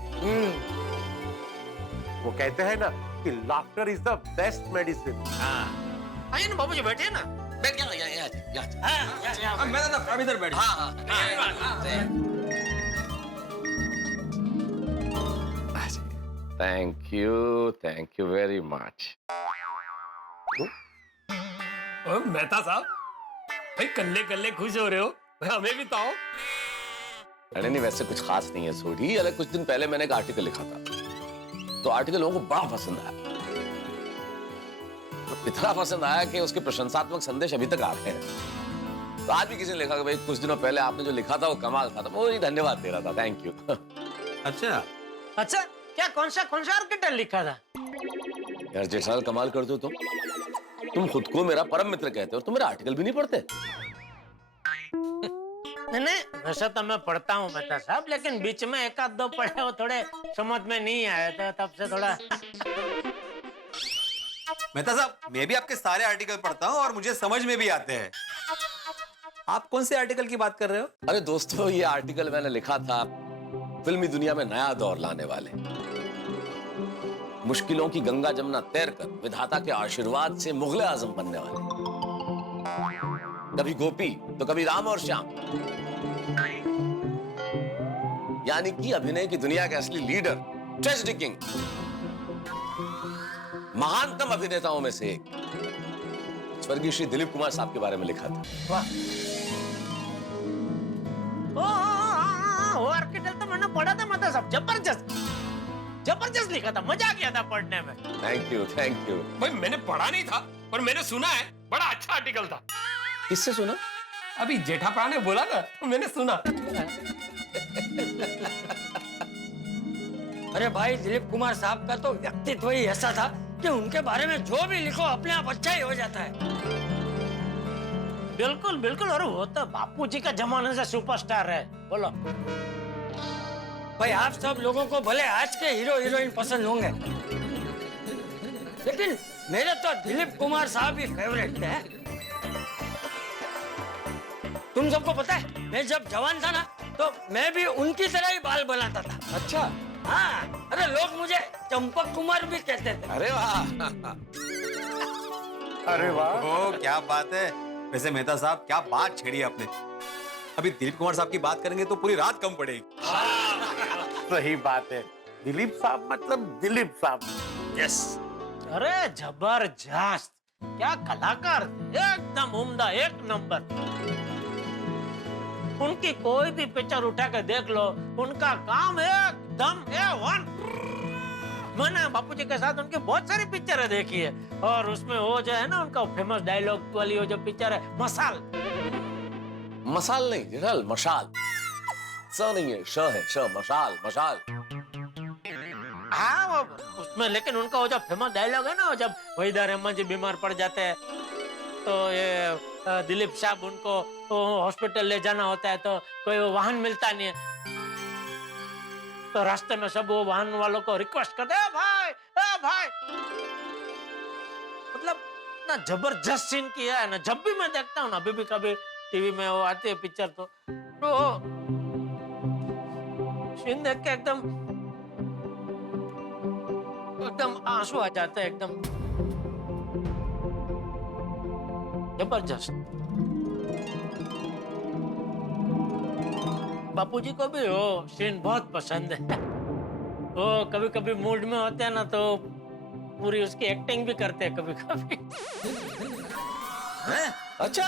वो कहते हैं ना कि laughter is the best medicine. आइए ना बाबूजी, बैठिए ना। बैठ यहाँ। मैं तो इधर बैठ। Thank you very much. Mehta साहब, भाई कल्ले कल्ले खुश हो रहे हो, भाई हमें भी बताओ। अरे नहीं, वैसे कुछ खास नहीं है सोडी। अरे कुछ दिन पहले मैंने एक आर्टिकल लिखा था, तो आर्टिकल लोगों को बड़ा पसंद आया। इतना पसंद आया कि उसके प्रशंसात्मक संदेश अभी तक आ रहे हैं। तो आज भी किसी ने लिखा कि भाई कुछ दिनों पहले आपने जो लिखा था वो कमाल था। तो वो ही धन्यवाद दे रहा था। Thank you. अच्छा, क्या कौन सा आर्टिकल लिखा था? यार जेठालाल, कमाल करते हो तुम खुद को मेरा परम मित्र कहते हो, तुम मेरा आर्टिकल भी नहीं पढ़ते। नहीं, वैसे तो मैं पढ़ता हूँ मेहता साहब, लेकिन बीच में एक आध दो पढ़े वो थोड़े समझ में नहीं आए, तो तब से थोड़ा। मेहता साहब, मैं भी आपके सारे आर्टिकल पढ़ता हूँ और मुझे समझ में भी आते हैं। आप कौन से आर्टिकल की बात कर रहे हो? अरे दोस्तों, ये आर्टिकल मैंने लिखा था फिल्मी दुनिया में नया दौर लाने वाले, मुश्किलों की गंगा जमुना तैर कर विधाता के आशीर्वाद से मुगले आजम बनने वाले। कभी गोपी तो कभी राम और श्याम, यानी कि अभिनय की दुनिया के असली लीडर, ट्रेजेडी किंग, महानतम अभिनेताओं में से एक स्वर्गीय श्री दिलीप कुमार साहब के बारे में लिखा था। वाह, वो आर्टिकल तो मैंने पढ़ा था मेहता साहब, जबरदस्त लिखा था, मजा आ गया था पढ़ने में। Thank you. भाई मैंने पढ़ा नहीं था, पर मैंने सुना है, बड़ा अच्छा आर्टिकल था। किससे सुना? अभी जेठाप्रा ने बोला ना, तो मैंने सुना। अरे भाई, दिलीप कुमार साहब का तो व्यक्तित्व ही ऐसा था कि उनके बारे में जो भी लिखो अपने आप अच्छा ही हो जाता है। बिल्कुल, और वो तो बापूजी का जमाने से सुपरस्टार है। बोलो भाई, आप सब लोगों को भले आज के हीरो हीरोइन पसंद होंगे, लेकिन मेरे तो दिलीप कुमार साहब ही फेवरेट है। तुम सबको पता है मैं जब जवान था ना तो मैं भी उनकी तरह ही बाल बनाता था। अच्छा, हाँ, अरे लोग मुझे चंपक कुमार भी कहते थे। अरे वाह। अरे वाह, ओ क्या बात है। वैसे मेहता साहब क्या बात छेड़ी आपने। अभी दिलीप कुमार साहब की बात करेंगे तो पूरी रात कम पड़ेगी। सही बात है। दिलीप साहब मतलब दिलीप साहब। यस। अरे जबरदस्त, क्या कलाकार थे, एकदम उम्दा, एक नंबर। उनकी कोई भी पिक्चर उठा के देख लो, उनका काम एकदम A1। मैंने बापूजी के साथ उनकी बहुत सारी पिक्चरें देखी है, और उसमें वो जो है ना उनका फेमस डायलॉग वाली वो जो पिक्चर है मसाल। मसाल नहीं जेठालाल, मशाल। स नहीं है, श है, श, मशाल, मशाल। हाँ वो उसमें, लेकिन उनका वो जो फेमस डायलॉग है ना, जब वहीदा रहमान जी बीमार पड़ जाते हैं तो ये दिलीप साहब उनको हॉस्पिटल ले जाना होता है, तो कोई वो वाहन मिलता नहीं है, तो रास्ते में सब वो वाहन वालों को रिक्वेस्ट करते हैं, ए भाई। मतलब ना जबरदस्त सीन किया है ना। जब भी मैं देखता हूँ ना, अभी भी कभी टीवी में वो आती है पिक्चर, तो सीन देख के एकदम आंसू आ जाते हैं, एकदम जबरदस्त। बापूजी को भी वो सीन बहुत पसंद है। वो कभी कभी मूड में होते हैं ना, तो पूरी उसकी एक्टिंग भी करते हैं कभी कभी। अच्छा,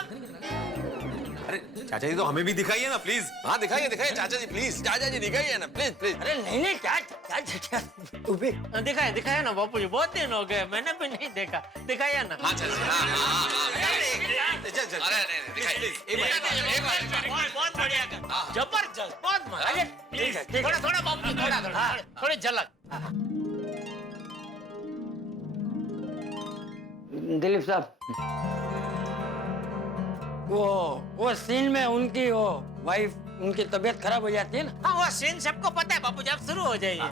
अरे चाचा जी तो हमें भी दिखाइए ना प्लीज। हाँ दिखाइए दिखाइए चाचा जी प्लीज, चाचा जी दिखाइए ना प्लीज प्लीज। अरे नहीं क्या क्या तू भी दिखाए ना बापूजी, बहुत दिन हो गए, मैंने भी नहीं देखा, दिखाइए ना। हाँ चाचा जी, चल अरे बहुत बढ़िया, जबरदस्त, बहुत मजा। ठीक है थोड़ा थोड़ा बापूजी, थोड़ा थोड़ी झलक। दिलीप साहब, वो सीन में उनकी वो वाइफ, उनकी तबीयत खराब हो जाती है ना। हाँ वो सीन सबको पता है बापूजी, अब शुरू हो जाइए।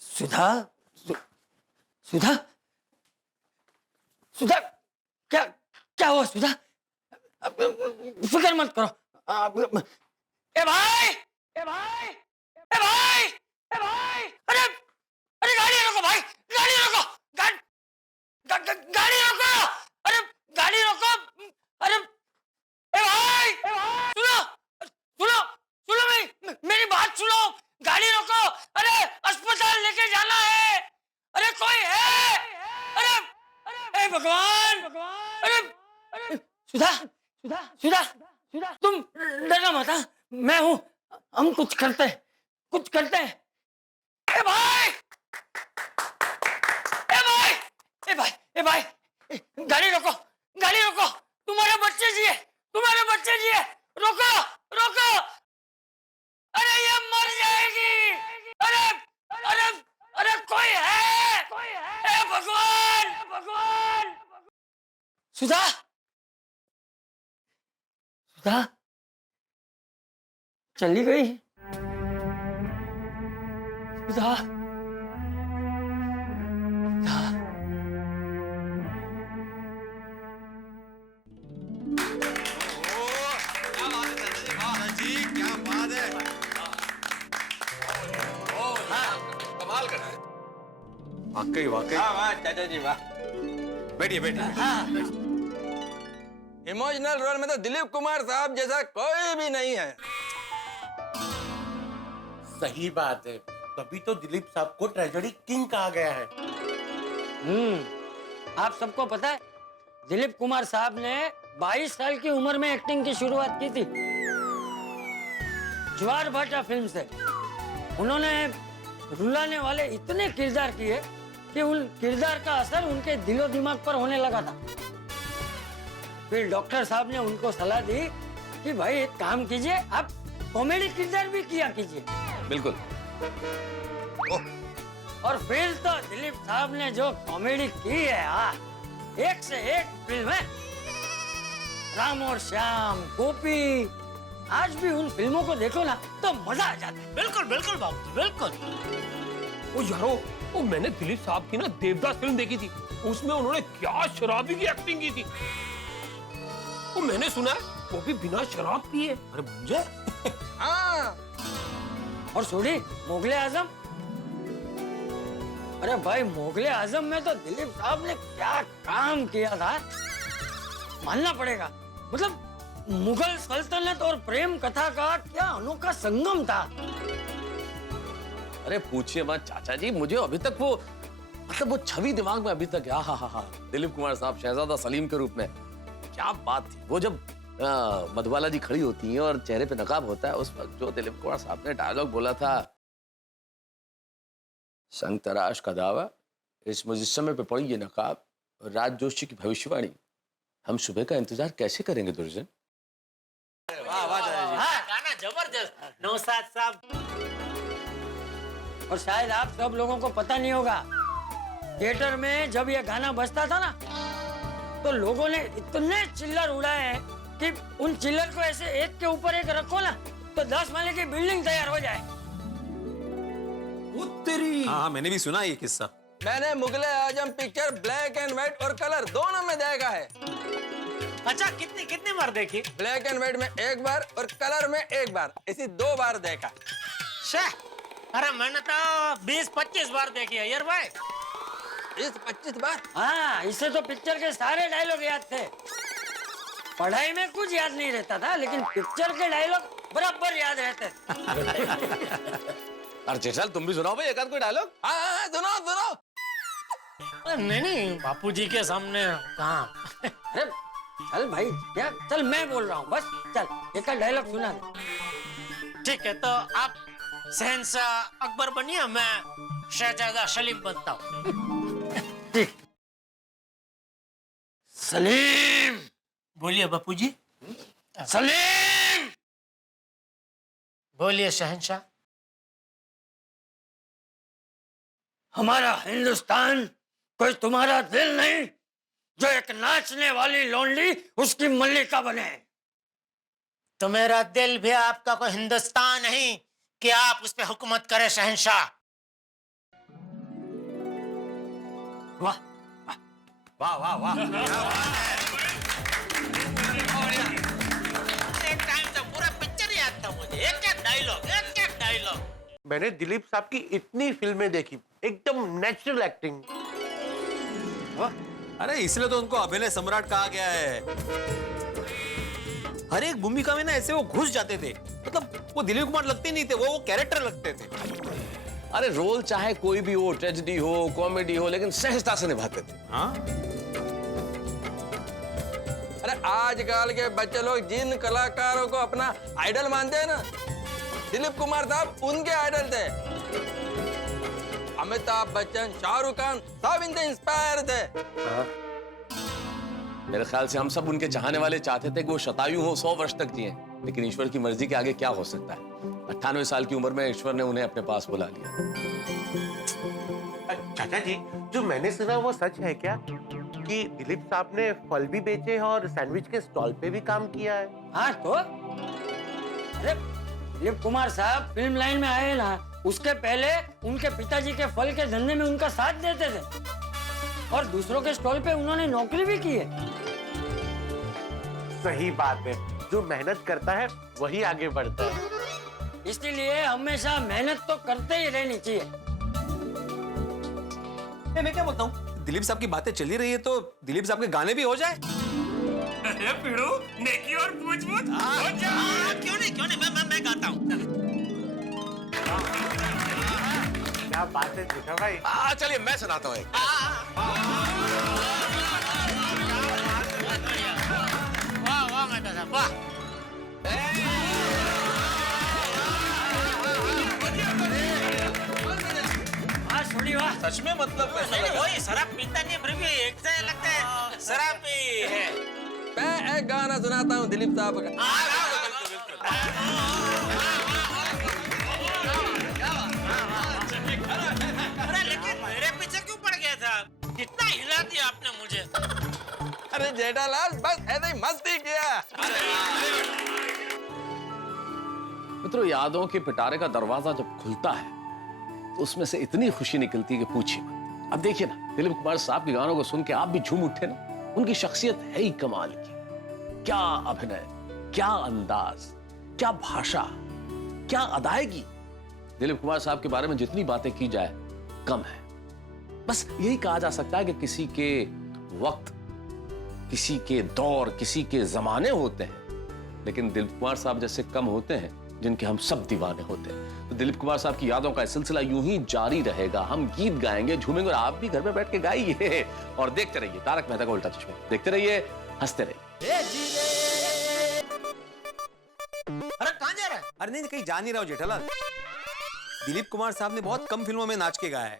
सुधा, सुधा, सुधा, क्या क्या हुआ सुधा? फिक्र मत करो। ए भाई, ए भाई, ए भाई, ए भाई, अरे अरे गाड़ी रोको भाई, गाड़ी रोको, गाड़ी रोको, अरे गाड़ी रोको, अरे ए भाई, सुनो सुनो सुनो, मेरी बात सुनो, गाड़ी रोको, अरे अस्पताल लेके जाना है, अरे कोई है, अरे भगवान, अरे सुधा, सुधा, सुधा, सुधा, तुम डरना मत, मैं हूं, हम कुछ करते हैं, कुछ करते हैं। ए भाई, ए भाई, ए भाई, ए भाई, गाड़ी रोको, गाड़ी रोको, तुम्हारे बच्चे जिए, तुम्हारे बच्चे जिए, रोको, रोको, अरे ये मर जाएगी, अरे अरे अरे कोई है, ए भगवान, भगवान, सुधा, सुधा चली गई, सुधा, कमाल कर रहे हैं। वाकई वाकई। वाह चाचा जी वाह। बैठिए बैठिए। इमोशनल रोल में तो दिलीप कुमार साहब जैसा कोई भी नहीं है। सही बात है, तभी तो दिलीप साहब को ट्रेजेडी किंग कहा गया है। आप सबको पता है दिलीप कुमार साहब ने 22 साल की उम्र में एक्टिंग की शुरुआत की थी, ज्वार भाटा फिल्म से। उन्होंने रुलाने वाले इतने किरदार किए कि उन किरदार का असर उनके दिलो दिमाग पर होने लगा था। फिर डॉक्टर साहब ने उनको सलाह दी कि भाई एक काम कीजिए, आप कॉमेडी किरदार भी किया कीजिए। बिल्कुल। और फिर तो दिलीप साहब ने जो कॉमेडी की है, एक से एक फिल्म है, राम और श्याम, गोपी। आज भी उन फिल्मों को देखो ना तो मजा आ जाता है। बिल्कुल बिल्कुल बाबू, बिल्कुल। ओ यारो, ओ मैंने दिलीप साहब की ना देवदास फिल्म देखी थी, उसमें उन्होंने क्या शराबी की एक्टिंग की थी। वो मैंने सुना है वो भी बिना शराब पिए। अरे मुझे हाँ और सोनी मुगले आजम, अरे भाई मुगले आजम में तो दिलीप साहब ने क्या काम किया था, मानना पड़ेगा। मतलब मुगल सल्तनत और प्रेम कथा का क्या अनोखा संगम था। अरे पूछिए मत चाचा जी, मुझे अभी तक वो मतलब वो छवि दिमाग में अभी तक है। हा दिलीप कुमार साहब शहजादा सलीम के रूप में, क्या बात थी वो। जब मधुबाला जी खड़ी होती हैं और चेहरे पे नकाब होता है, उस वक्त जो दिलीप कुमार साहब ने डायलॉग बोला था, संग तराश का दावा, इस मुजस्समे पे पड़ी ये नकाब और राज जोशी की भविष्यवाणी, हम सुबह का इंतजार कैसे करेंगे दुर्जन। वाह वाह चाचा जी। हाँ, गाना जबरदस्त। नौशाद साहब, और शायद आप सब लोगों को पता नहीं होगा, थिएटर में जब ये गाना बजता था ना, तो लोगों ने इतने चिल्लर उड़ाए हैं कि उन चिल्लर को ऐसे एक के ऊपर एक रखो ना तो 10 माले की बिल्डिंग तैयार हो जाए। उत्तरी। हाँ मैंने भी सुना ये किस्सा। मैंने मुगले आजम पिक्चर ब्लैक एंड व्हाइट और कलर दोनों में देखा है। अच्छा कितनी कितनी बार देखी? ब्लैक एंड व्हाइट में एक बार और कलर में एक बार, इसी 2 बार देखा। शे, अरे मैंने तो 20-25 बार देखी है यार भाई। 20-25 बार? हाँ, इसे तो पिक्चर के सारे डायलॉग याद थे। पढ़ाई में कुछ याद नहीं रहता था, लेकिन पिक्चर के डायलॉग बराबर याद रहते। अरे जेठाल तुम भी सुनाओ भाई एक आध कोई डायलॉग। हाँ सुनो। नहीं बापूजी के सामने कहाँ। अरे चल भाई, क्या चल मैं बोल रहा हूँ, बस चल एक डायलॉग सुना दे। ठीक है, तो आप शहंशाह अकबर बनिए, मैं शहजादा सलीम बनता हूँ। ठीक। सलीम, बोलिए बापूजी। सलीम, बोलिए शहंशाह। हमारा हिंदुस्तान कोई तुम्हारा दिल नहीं जो एक नाचने वाली लोंडी उसकी मल्लिका बने। तो मेरा दिल भी आपका कोई हिंदुस्तान नहीं कि आप उस पे हुकूमत करें शहंशाह। वाह वाह वाह वाह। एक टाइम तो पूरा पिक्चर याद था मुझे, एक डायलॉग। मैंने दिलीप साहब की इतनी फिल्में देखी, एकदम नेचुरल एक्टिंग। अरे इसलिए तो उनको अभिनय सम्राट कहा गया है। हर एक भूमिका में ना ऐसे वो घुस जाते थे, मतलब वो दिलीप कुमार लगते नहीं थे, वो कैरेक्टर लगते थे। अरे रोल चाहे कोई भी हो, ट्रेजेडी हो, कॉमेडी हो, लेकिन सहजता से निभाते थे। हाँ अरे आजकल के बच्चे लोग जिन कलाकारों को अपना आइडल मानते हैं ना, दिलीप कुमार साहब उनके आइडल थे। अमिताभ बच्चन, शाहरुख खान सब इनसे इंस्पायर थे। मेरे ख्याल से हम सब उनके चाहने वाले चाहते थे कि वो शतायु हो, 100 वर्ष तक जिए, लेकिन ईश्वर की मर्जी के आगे क्या हो सकता है। 98 साल की उम्र में ईश्वर ने उन्हें अपने पास बुला लिया। चाचा जी, जो मैंने सुना वो सच है क्या कि दिलीप साहब ने फल भी बेचे और सैंडविच के स्टॉल पे भी काम किया है? हाँ तो अरे दिलीप कुमार साहब फिल्म लाइन में आए ना, उसके पहले उनके पिताजी के फल के धंधे में उनका साथ देते थे और दूसरों के स्टॉल पे उन्होंने नौकरी भी की है। सही बात है, जो मेहनत करता है वही आगे बढ़ता है। इसलिए हमेशा मेहनत तो करते ही रहनी चाहिए। मैं क्या बोलता हूँ, दिलीप साहब की बातें चली रही है तो दिलीप साहब के गाने भी हो जाए। अरे पिड़ू, नेकी और पूछ-पूछ हो जा। क्यों नहीं, मैं गाता हूँ। क्या बात है जेठा भाई। चलिए मैं सुनाता हूँ एक। वाह मेहता साहब, वाह। हाँ छोड़ी वाह। सच में मतलब नहीं, वही शराब पीता नहीं, फिर भी एक से लगता है शराब पी है। मैं एक गाना सुनाता हूँ दिलीप साहब का। अरे लेकिन मेरे पीछे क्यों पड़ गया था? कितना हिला दिया आपने मुझे। अरे जेठालाल बस ऐसे ही मस्ती किया। मित्रों, यादों के पिटारे का दरवाजा जब खुलता है तो उसमें से इतनी खुशी निकलती है कि पूछिए मत। अब देखिए ना, दिलीप कुमार साहब के गानों को सुन के आप भी झूम उठे ना। उनकी शख्सियत है ही कमाल की। क्या अभिनय, क्या अंदाज, क्या भाषा, क्या अदायगी। दिलीप कुमार साहब के बारे में जितनी बातें की जाए कम है। बस यही कहा जा सकता है कि किसी के वक्त, किसी के दौर, किसी के जमाने होते हैं, लेकिन दिलीप कुमार साहब जैसे कम होते हैं जिनके हम सब दीवाने होते हैं। तो दिलीप कुमार साहब की यादों का सिलसिला यूं ही जारी रहेगा। हम गीत गाएंगे, झूमेंगे, और आप भी घर में बैठ के गाइए और देखते रहिए तारक मेहता का उल्टा चश्मा। देखते रहिए, हंसते रहिए। अरे कहाँ जा रहा है? अरे नहीं, कहीं जा नहीं रहा हूं जेठालाल। दिलीप कुमार साहब ने बहुत कम फिल्मों में नाच के गाया है।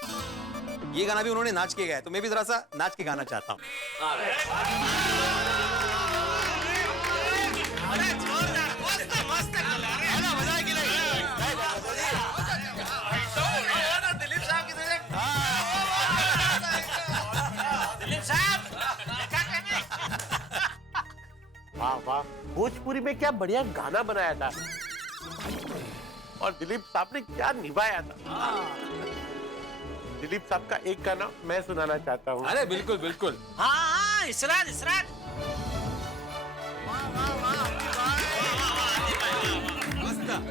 ये गाना भी उन्होंने नाच के गाया है, तो मैं भी जरा सा नाच के गाना चाहता हूँ। वाह वाह, भोजपुरी में क्या बढ़िया गाना बनाया था, और दिलीप साहब ने क्या निभाया था। दिलीप साहब का एक गाना मैं सुनाना चाहता हूँ। अरे बिल्कुल बिल्कुल। हाँ हाँ, इसरार इसरार।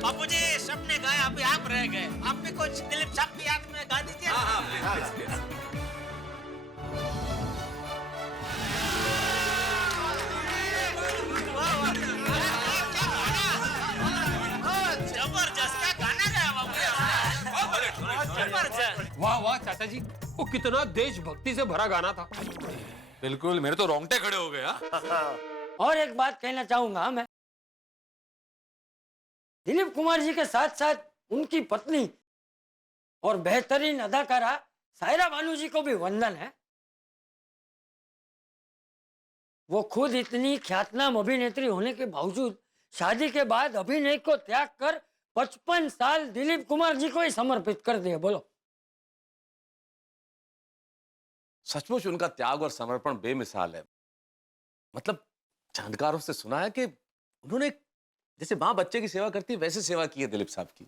बापू जी सबने गाया, अभी आप रह गए। आप भी कुछ दिलीप साहब की याद में गा दीजिए। जबरदस्त, क्या गाना गाया बापू। जबरदस्त। वाह वाह चाचा जी, वो कितना देशभक्ति से भरा गाना था। बिल्कुल, मेरे तो रोंगटे खड़े हो गए। हाँ? और एक बात कहना चाहूंगा मैं, दिलीप कुमार जी के साथ साथ उनकी पत्नी और बेहतरीन अदाकारा सायरा बानू जी को भी वंदन है। वो खुद इतनी ख्यातनाम अभिनेत्री होने के बावजूद शादी के बाद अभिनय को त्याग कर 55 साल दिलीप कुमार जी को ही समर्पित कर दिए। बोलो, सचमुच उनका त्याग और समर्पण बेमिसाल है। मतलब जानकारों से सुना है कि उन्होंने जैसे माँ बच्चे की सेवा करती है वैसे सेवा की है दिलीप साहब की।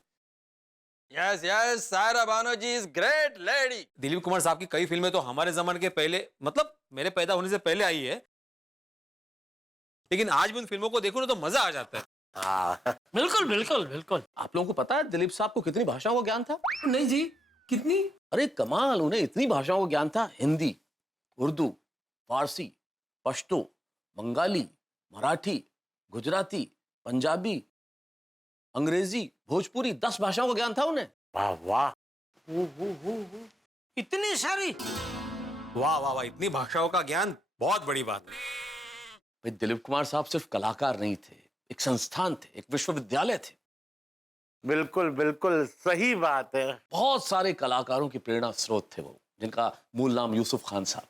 Yes yes, Saira Bano ji is great lady. Dilip Kumar साहब की कई फिल्में तो हमारे जमाने के पहले, मतलब मेरे पैदा होने से पहले आई है, लेकिन आज भी उन फिल्मों को देखो ना तो मजा आ जाता है। बिल्कुल बिल्कुल बिल्कुल। आप लोगों को पता है दिलीप साहब को कितनी भाषाओं का ज्ञान था? नहीं जी, कितनी? अरे कमाल, उन्हें इतनी भाषाओं का ज्ञान था। हिंदी, उर्दू, फारसी, पश्तो, बंगाली, मराठी, गुजराती, पंजाबी, अंग्रेजी, भोजपुरी, 10 भाषाओं का ज्ञान था उन्हें। वाह वाह, इतनी सारी। वाह वाह वाह, इतनी भाषाओं का ज्ञान बहुत बड़ी बात है। भाई दिलीप कुमार साहब सिर्फ कलाकार नहीं थे, एक संस्थान थे, एक विश्वविद्यालय थे। बिल्कुल बिल्कुल सही बात है। बहुत सारे कलाकारों की प्रेरणा स्रोत थे वो, जिनका मूल नाम यूसुफ खान साहब।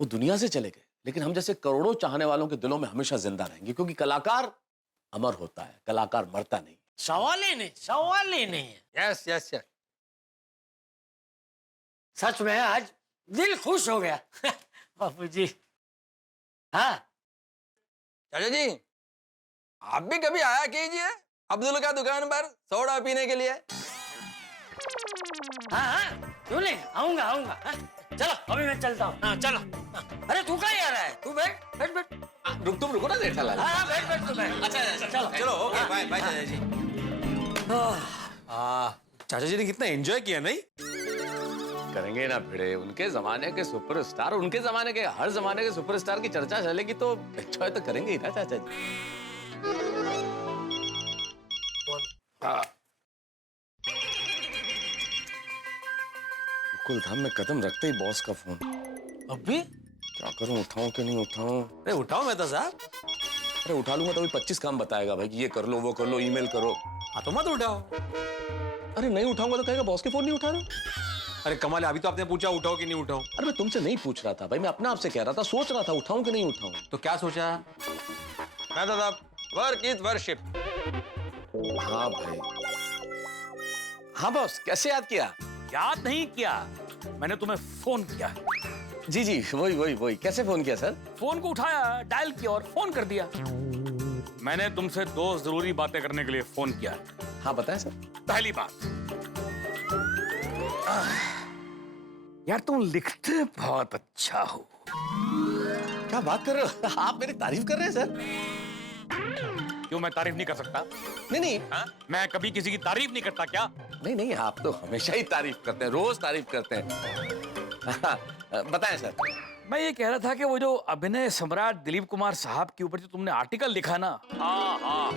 वो दुनिया से चले गए, लेकिन हम जैसे करोड़ों चाहने वालों के दिलों में हमेशा जिंदा रहेंगे, क्योंकि कलाकार अमर होता है, कलाकार मरता नहीं। सवाल ही नहीं, सवाल ही नहीं है। Yes yes yes. सच में आज दिल खुश हो गया। बापू जी। हाँ चाचा जी, आप भी कभी आया कीजिए अब्दुल का दुकान पर सोडा पीने के लिए। हाँ हाँ, क्यों नहीं, आऊंगा आऊंगा। हाँ? चलो अभी मैं चलता हूँ। हाँ चलो। हाँ। अरे तू कहाँ आ रहा है? तू बैठ बैठ बैठ। तुम रुको ना जेठालाल। हाँ हाँ, बैठ बैठ तू बैठ। अच्छा चलो चलो ओके, बाय बाय चाचा जी। चाचा जी ने कितना एंजॉय किया नहीं? करेंगे ना भिड़े, उनके जमाने के सुपरस्टार, उनके जमाने के हर जमाने के सुपरस्टार की चर्चा चलेगी तो एंजॉय तो करेंगे ही ना चाचा जी। कुल धाम में कदम रखते ही बॉस का फोन। अभी क्या करूं, उठाऊं कि नहीं उठाऊं? अरे उठाओ मेहता साहब। अरे उठा लूंगा तो भी 25 काम बताएगा भाई कि ये कर लो, वो कर लो, ईमेल करो। हाँ तो मत उठाओ। अरे नहीं उठाऊंगा तो कहेगा बॉस के फोन नहीं उठा रहा। अरे कमाल, अभी तो आपने पूछा उठाओ कि नहीं उठाओ। अरे मैं तुमसे नहीं पूछ रहा था भाई, मैं अपने आप से कह रहा था, सोच रहा था उठाऊं कि नहीं उठाऊं। तो क्या सोचा? मैं तो साहब, वर्क इज वर्शिप। हाँ भाई। हाँ बॉस, कैसे याद किया? याद नहीं किया, मैंने तुम्हें फोन किया। जी जी, वही कैसे फोन किया सर? फोन को उठाया, डायल किया और फोन कर दिया। मैंने तुमसे 2 जरूरी बातें करने के लिए फोन किया। हाँ बताएं सर। पहली बात, यार तुम लिखते बहुत अच्छा हो। क्या बात कर रहे हो? आप मेरी तारीफ कर रहे हैं सर? क्यों मैं तारीफ नहीं कर सकता? नहीं नहीं हाँ? मैं कभी किसी की तारीफ नहीं करता क्या? नहीं नहीं, आप तो हमेशा ही तारीफ करते हैं, रोज तारीफ करते हैं। बताएं सर। मैं ये कह रहा था कि वो जो अभिनय सम्राट दिलीप कुमार साहब के ऊपर जो तुमने आर्टिकल लिखा ना, हाँ,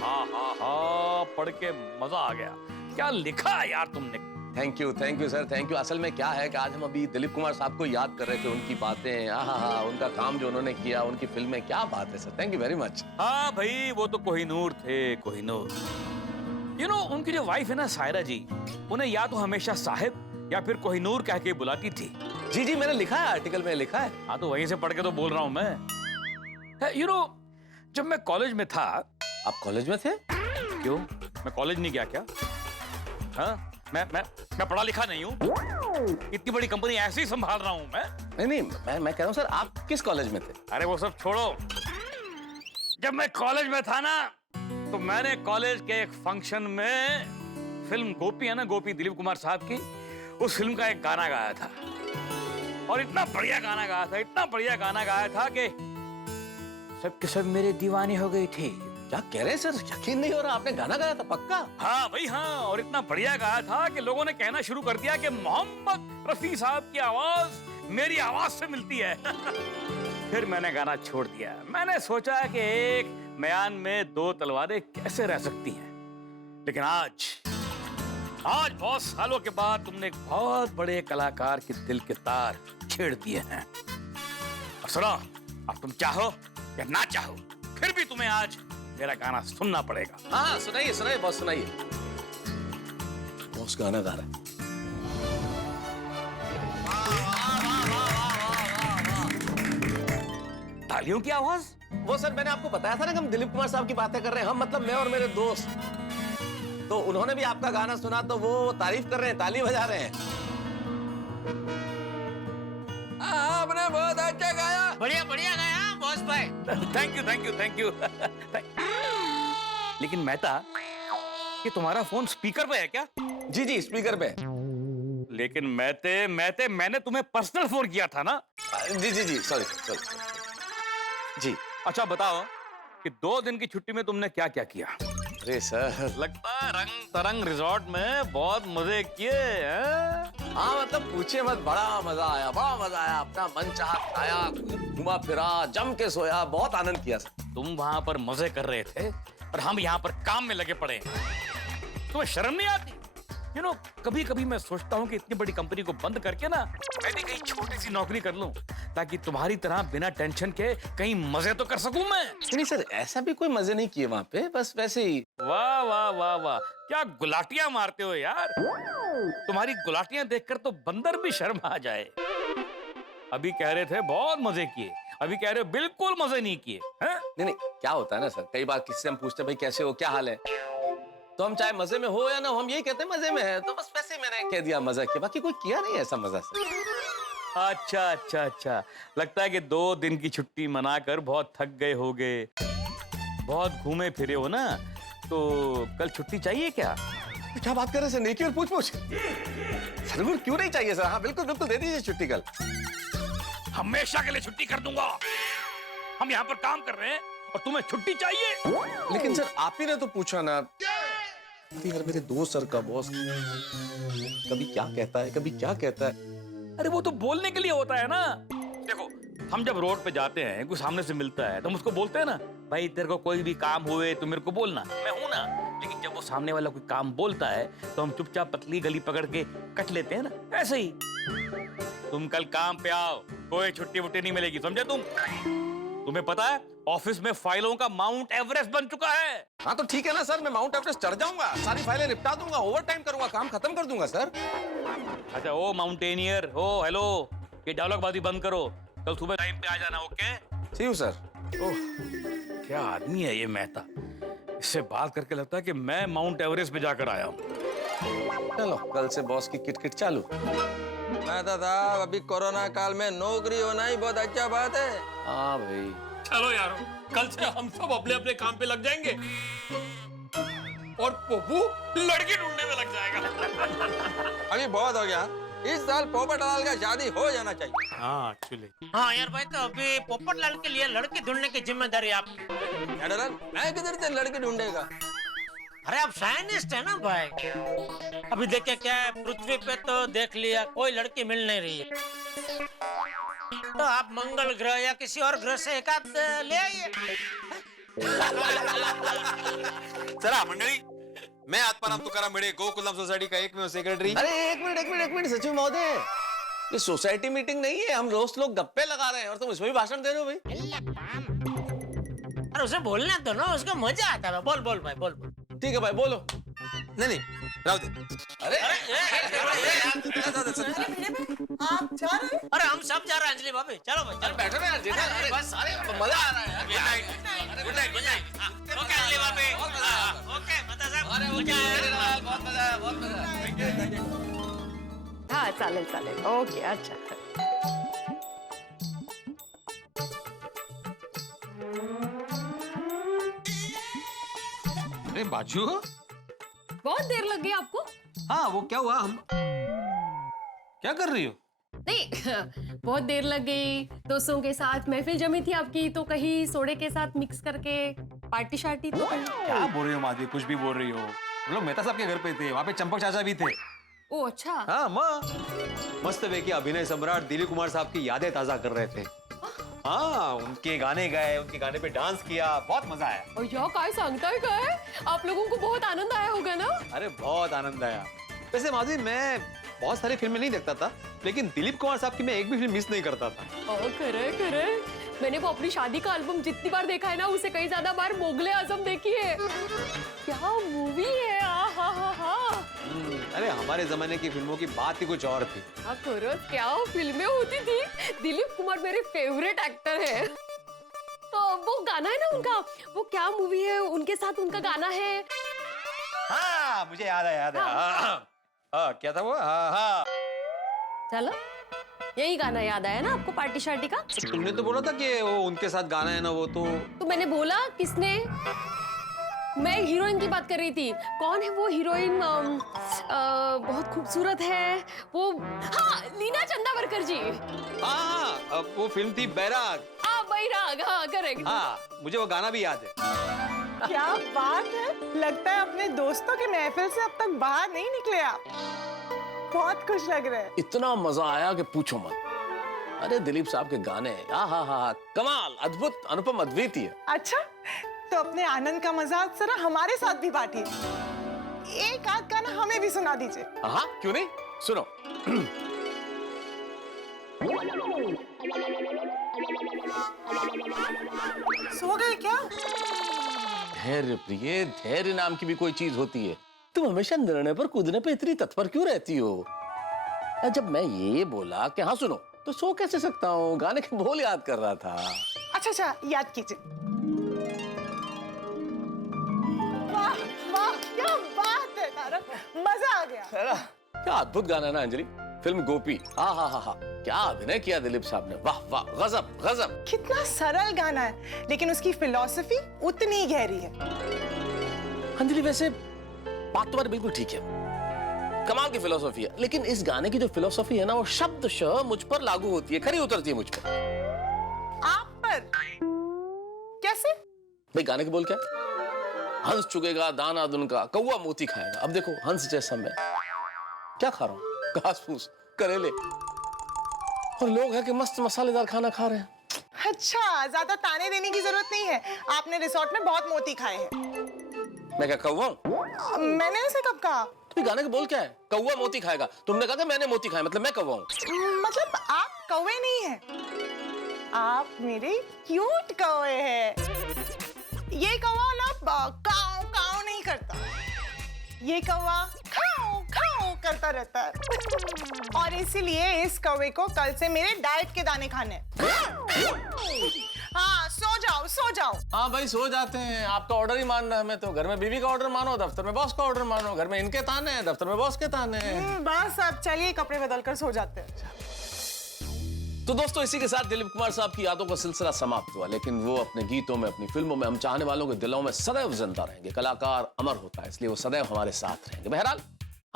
पढ़ के मजा आ गया। क्या लिखा है यार तुमने? Thank you sir, thank you. असल में क्या है कि आज हम अभी दिलीप कुमार साहब को याद कर रहे थे, उनकी बातें, हाँ, उनका काम जो उन्होंने किया, उनकी फिल्में, क्या बात है sir, thank you very much. हाँ भाई, वो तो कोहिनूर थे, कोहिनूर। यू नो, उनकी जो वाइफ है ना सायरा जी, उन्हें या तो हमेशा साहिब या फिर कोहिनूर कह के बुलाती थी। जी मैंने लिखा है, आर्टिकल में लिखा है। हाँ, तो वहीं से पढ़ के तो बोल रहा हूँ मैं। यू नो, जब मैं कॉलेज में था। आप कॉलेज में थे? क्यों, मैं कॉलेज नहीं गया क्या? हाँ, मैं पढ़ा लिखा नहीं हूँ? इतनी बड़ी कंपनी ऐसे ही संभाल रहा हूँ मैं। नहीं, मैं कह रहा हूँ सर, आप किस कॉलेज में थे? अरे वो सब छोड़ो। जब मैं कॉलेज में था ना, तो मैंने कॉलेज के एक फंक्शन में फिल्म गोपी है ना, गोपी दिलीप कुमार साहब की, उस फिल्म का एक गाना गाया था। और इतना बढ़िया गाना गाया था, इतना बढ़िया गाना गाया था कि सबके सब मेरे दीवाने हो गई थी। क्या कह रहे हैं सर, यकीन नहीं हो रहा, आपने गाना गाया था पक्का? हाँ भाई हाँ, और इतना बढ़िया गाया था कि लोगों ने कहना शुरू कर दिया कि मोहम्मद रफी साहब की आवाज मेरी आवाज से मिलती है। फिर मैंने गाना छोड़ दिया। मैंने सोचा कि एक म्यान में दो तलवारें कैसे रह सकती हैं। लेकिन आज बहुत सालों के बाद तुमने एक बहुत बड़े कलाकार के दिल के तार छेड़ दिए हैं। और सुनो, अब तुम चाहो या ना चाहो, फिर भी तुम्हें आज मेरा गाना सुनना पड़ेगा। हाँ, सुनाइए बॉस, सुनाइए। बॉस गाना गा रहा है। तालियों की आवाज? वो सर, मैंने आपको बताया था ना कि हम दिलीप कुमार साहब की बातें कर रहे हैं, हम मतलब मैं और मेरे दोस्त। तो उन्होंने भी आपका गाना सुना, तो वो तारीफ कर रहे हैं, ताली बजा रहे हैं। आपने बहुत अच्छा गाया। बढ़िया गाया बॉस भाई। Thank you. लेकिन मेहता, ये तुम्हारा फोन स्पीकर पे है क्या? जी स्पीकर पे। लेकिन मैंने तुम्हें पर्सनल फोन किया था ना? जी सॉरी। जी अच्छा बताओ कि 2 दिन की छुट्टी में तुमने क्या क्या किया? अरे सर, लगता है रंग तरंग रिजॉर्ट में बहुत मजे किए हैं? हाँ मतलब पूछिए मत, बड़ा मजा आया। अपना मन चाहा खाया, घुमा फिरा, जम के सोया, बहुत आनंद किया सर। तुम वहां पर मजे कर रहे थे और हम यहाँ पर काम में लगे पड़े हैं। तुम्हें शर्म नहीं आती? यू नो, कभी कभी मैं सोचता हूँ कि इतनी बड़ी कंपनी को बंद करके ना मैं भी कहीं छोटी सी नौकरी कर लूं, ताकि तुम्हारी तरह बिना टेंशन के कहीं मजे तो कर सकूं मैं। नहीं सर, ऐसा भी कोई मजे नहीं किए वहां पे, बस वैसे ही। वाह, क्या गुलाटियां मारते हो यार। तुम्हारी गुलाटियां देखकर तो बंदर भी शर्म आ जाए। अभी कह रहे थे बहुत मजे किए, अभी कह रहे हो बिल्कुल मजे नहीं किए हैं? नहीं, क्या होता है ना सर, कई बार किसी से हम पूछते हैं भाई कैसे हो, क्या हाल है, तो हम चाहे मजे में हो या ना हो, हम यही कहते हैं मजे में है। तो बस वैसे ही मैंने कह दिया मजा किया, बाकी कोई किया नहीं ऐसा मजा सर। अच्छा। लगता है कि 2 दिन की छुट्टी मनाकर बहुत थक गए होगे, बहुत घूमे फिरे हो ना, तो कल छुट्टी चाहिए क्या? क्या बात कर रहे हैं सर, नेकी और पूछ जरूर, क्यों नहीं चाहिए सर। हाँ बिल्कुल दे दीजिए छुट्टी कल। हमेशा के लिए छुट्टी कर दूंगा। हम यहाँ पर काम कर रहे हैं और तुम्हें छुट्टी चाहिए? लेकिन सर आप ही ने तो पूछा ना। यार मेरे दोस्त सर का बॉस कभी क्या कहता है, कभी क्या कहता है। अरे वो तो बोलने के लिए होता है ना। देखो, हम जब रोड पे जाते हैं, कोई सामने से मिलता है तो हम उसको बोलते हैं ना, भाई तेरे को कोई भी काम हुए तो मेरे को बोलना, मैं हूं ना। लेकिन जब वो सामने वाला कोई काम बोलता है तो हम चुपचाप पतली गली पकड़ के कट लेते हैं ना, ऐसे ही। तुम कल काम पे आओ, कोई छुट्टी वुट्टी नहीं मिलेगी, समझे तुम? तुम्हें पता है ऑफिस में फाइलों का माउंट एवरेस्ट बन चुका है। हाँ तो ठीक है ना सर, मैं माउंट एवरेस्ट चढ़ जाऊंगा, सारी फाइलें निपटा दूंगा, ओवर टाइम करूंगा, काम खत्म कर दूंगा सर। अच्छा ओ माउंटेनियर, ओ हेलो, ये डायलॉगबाजी बंद करो, कल सुबह टाइम पे आ जाना, ओके? See you sir. ओह, क्या आदमी है ये मेहता। इससे बात करके लगता है कि मैं माउंट एवरेस्ट पे जाकर आया हूँ। चलो कल से बॉस की किटकिट चालू। मेहता साहब, अभी कोरोना काल में नौकरी होना ही बहुत अच्छा बात है। हाँ भाई। चलो यारो, कल से हम सब अपने अपने काम पे लग जाएंगे और पप्पू लड़की ढूंढने में लग जाएगा। अभी बहुत हो गया, इस साल पोपटलाल का शादी हो जाना चाहिए। हाँ एक्चुअली हाँ यार भाई, तो अभी पोपटलाल के लिए लड़की ढूंढने की जिम्मेदारी आपकी। जनरल, मैं किधर से लड़की ढूंढेगा? अरे आप साइंटिस्ट है ना भाई। अभी देखे क्या है, पृथ्वी पे तो देख लिया कोई लड़की मिल नहीं रही है, तो आप मंगल ग्रह या किसी और ग्रह से एक आध ले आइए। चला मंडळी, मैं आत्माराम तुकाराम भिडे, गोकुलम सोसाइटी का एकमेव सेक्रेटरी। अरे एक मिनट सचिव महोदय, ये सोसाइटी मीटिंग नहीं है, हम दोस्त लोग गप्पे लगा रहे हैं और तुम इसमें भी भाषण दे रहे हो भाई। अरे उसे बोलने दो ना, उसको मजा आता है। बोल बोल भाई, बोल बोल। ठीक है भाई, बोलो। नहीं राव दे। अरे आप जा रहे हैं? अरे हम सब जा रहे हैं अंजलि भाभी, चलो भाई चलो। बैठो ना यार, जेठा, अरे बस सारे मजा आ रहा है यार। Good night good night. Okay Anjali भाभी, ओके मता साहब, मजा आया। बहुत मजा आया, बहुत मजा आया। हाँ चालेल चालेल, ओके अच्छा। अरे बाजू, बहुत देर लग गई आपको? हाँ वो क्या हुआ, हम क्या कर रही हो? नहीं बहुत देर लग गई, दोस्तों के साथ महफिल जमी थी आपकी, तो कहीं सोडे के साथ मिक्स करके पार्टी शार्टी तो कहीं। क्या बोल रही हो माधवी, कुछ भी बोल रही हो। हम लोग मेहता साहब के घर पे थे, वहाँ पे चंपक चाचा भी थे। ओ अच्छा। हाँ माँ, मस्त वे की अभिनय सम्राट दिलीप कुमार साहब की यादें ताजा कर रहे थे। हाँ उनके गाने गाए, उनके गाने पे डांस किया, बहुत मजा आया। और यह काय सांगताय काय? आप लोगों को बहुत आनंद आया होगा ना? अरे बहुत आनंद आया। वैसे माधवी, मैं बहुत सारी फिल्में नहीं देखता था, लेकिन दिलीप कुमार साहब की मैं एक भी फिल्म मिस नहीं करता था। करे मैंने वो अपनी शादी का एल्बम जितनी बार देखा है ना, उससे कई ज्यादा बार मोगले आजम देखी है। क्या मूवी है, हा। अरे हमारे जमाने की फिल्मों की बात ही कुछ और थी। खरंच क्या फिल्में होती थी। दिलीप कुमार मेरे फेवरेट एक्टर है। तो वो गाना है ना उनका, वो क्या मूवी है, उनके साथ उनका गाना है। हाँ मुझे याद है। क्या था वो? हाँ। चलो यही गाना याद आया ना आपको पार्टी शार्टी का? तुमने तो बोला था कि वो उनके साथ गाना है ना, वो तो मैंने बोला किसने? मैं हीरोइन की बात कर रही थी। कौन है वो हीरोइन? बहुत खूबसूरत है वो। हाँ लीना चंदावरकर जी। हाँ वो फिल्म थी बैराग। बैराग, हाँ करेक्ट। हाँ मुझे वो गाना भी याद है। क्या बात है, लगता है अपने दोस्तों के महफिल से अब तक बाहर नहीं निकले आप। बहुत खुश लग रहे हैं। इतना मजा आया कि पूछो मत। अरे दिलीप साहब के गाने, हाँ, कमाल, अद्भुत, अनुपम, अद्वितीय। अच्छा, तो अपने आनंद का मजा जरा हमारे साथ भी बांटिए। एक आध गाना हमें भी सुना दीजिए। हाँ क्यों नहीं, सुनो। सो गए क्या? धैर्य प्रिय, धैर्य नाम की भी कोई चीज होती है। तुम हमेशा निर्णय पर कूदने पे इतनी तत्पर क्यों रहती हो? जब मैं ये बोला कि हाँ सुनो, तो सो कैसे सकता हूँ? गाने के बोल याद कर रहा था। अच्छा, याद कीजिए। वाह वाह, क्या बात है तारक, मजा आ गया। क्या अद्भुत गाना है ना अंजलि। फिल्म गोपी, हाँ, क्या अभिनय किया दिलीप साहब ने, वाह वाह, गजब। कितना सरल गाना है, लेकिन उसकी फिलॉसफी उतनी गहरी है। अंजलि वैसे बात तुम्हारी बिल्कुल ठीक है, कमाल की फिलॉसफी है, लेकिन इस गाने की जो फिलॉसफी है ना, वो शब्दशः मुझ पर लागू होती है, खरी उतरती है मुझ पर। आप पर कैसे? भाई गाने के बोल क्या? हंस चुकेगा दाना दुनका, कौवा मोती खाएगा। अब देखो हंस जैसा मैं क्या खा रहा हूँ? घास फूस, करेले, और लोग हैं कि मस्त मसालेदार खाना खा रहे हैं। अच्छा, ज्यादा ताने देने की जरूरत नहीं है, आपने रिसोर्ट में बहुत मोती खाए हैं। मैं क्या कौवा हूँ? मैंने ऐसे कब कहा? तो गाने का बोल क्या है? कौवा मोती खाएगा। तुमने कहा कि मैंने मोती खाया, मतलब मैं कौवा हूँ। मतलब आप कौवे नहीं हैं, आप मेरे क्यूट कौवे हैं। ये कौवा ना काऊ काऊ नहीं करता, ये कौवा खाओ खाओ करता रहता है। और इसीलिए इस कौवे को कल से मेरे डाइट के दाने खाने। हाँ सो जाओ। हाँ भाई सो जाते हैं, आपका ऑर्डर ही मानना है। हमें तो घर में बीवी का ऑर्डर मानो, दफ्तर में बॉस का ऑर्डर मानो। घर में इनके ताने हैं, दफ्तर में बॉस के ताने हैं। बस अब चलिए कपड़े बदल कर सो जाते हैं। तो दोस्तों इसी के साथ दिलीप कुमार साहब की यादों का सिलसिला समाप्त हुआ, लेकिन वो अपने गीतों में, अपनी फिल्मों में हम चाहने वालों के दिलों में सदैव जिंदा रहेंगे। कलाकार अमर होता है, इसलिए वो सदैव हमारे साथ रहेंगे। बहरहाल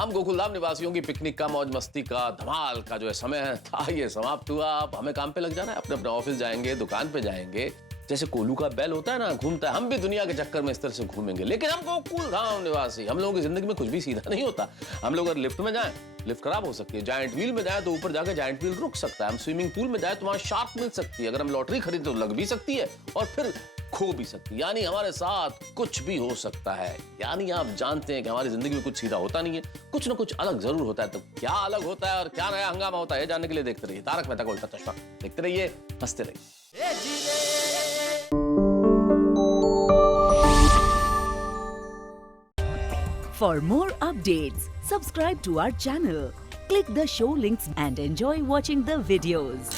हम गोकुलधाम निवासियों की पिकनिक का, मौज मस्ती का, धमाल का जो है समय है था, ये समाप्त हुआ। अब हमें काम पे लग जाना है, अपने अपने ऑफिस जाएंगे, दुकान पे जाएंगे। जैसे कोलू का बैल होता है ना, घूमता है, हम भी दुनिया के चक्कर में इस तरह से घूमेंगे। लेकिन हम गोकुलधाम निवासी, हम लोगों की जिंदगी में कुछ भी सीधा नहीं होता। हम लोग अगर लिफ्ट में जाएं, लिफ्ट खराब हो सकती है। जायंट व्हील में जाए तो ऊपर जाकर जायंट व्हील रुक सकता है। हम स्विमिंग पूल में जाए तो वहां शार्क मिल सकती है। अगर हम लॉटरी खरीदे तो लग भी सकती है और फिर खो भी सकती है। यानी हमारे साथ कुछ भी हो सकता है। यानी आप जानते हैं कि हमारी जिंदगी में कुछ सीधा होता नहीं है, कुछ ना कुछ अलग जरूर होता है। तो क्या अलग होता है और क्या नया हंगामा होता है, जानने के लिए देखते रहिए तारक मेहता का उल्टा चश्मा। देखते रहिए, हंसते रहिए। For more updates, subscribe to our channel, click the show links and enjoy watching the videos.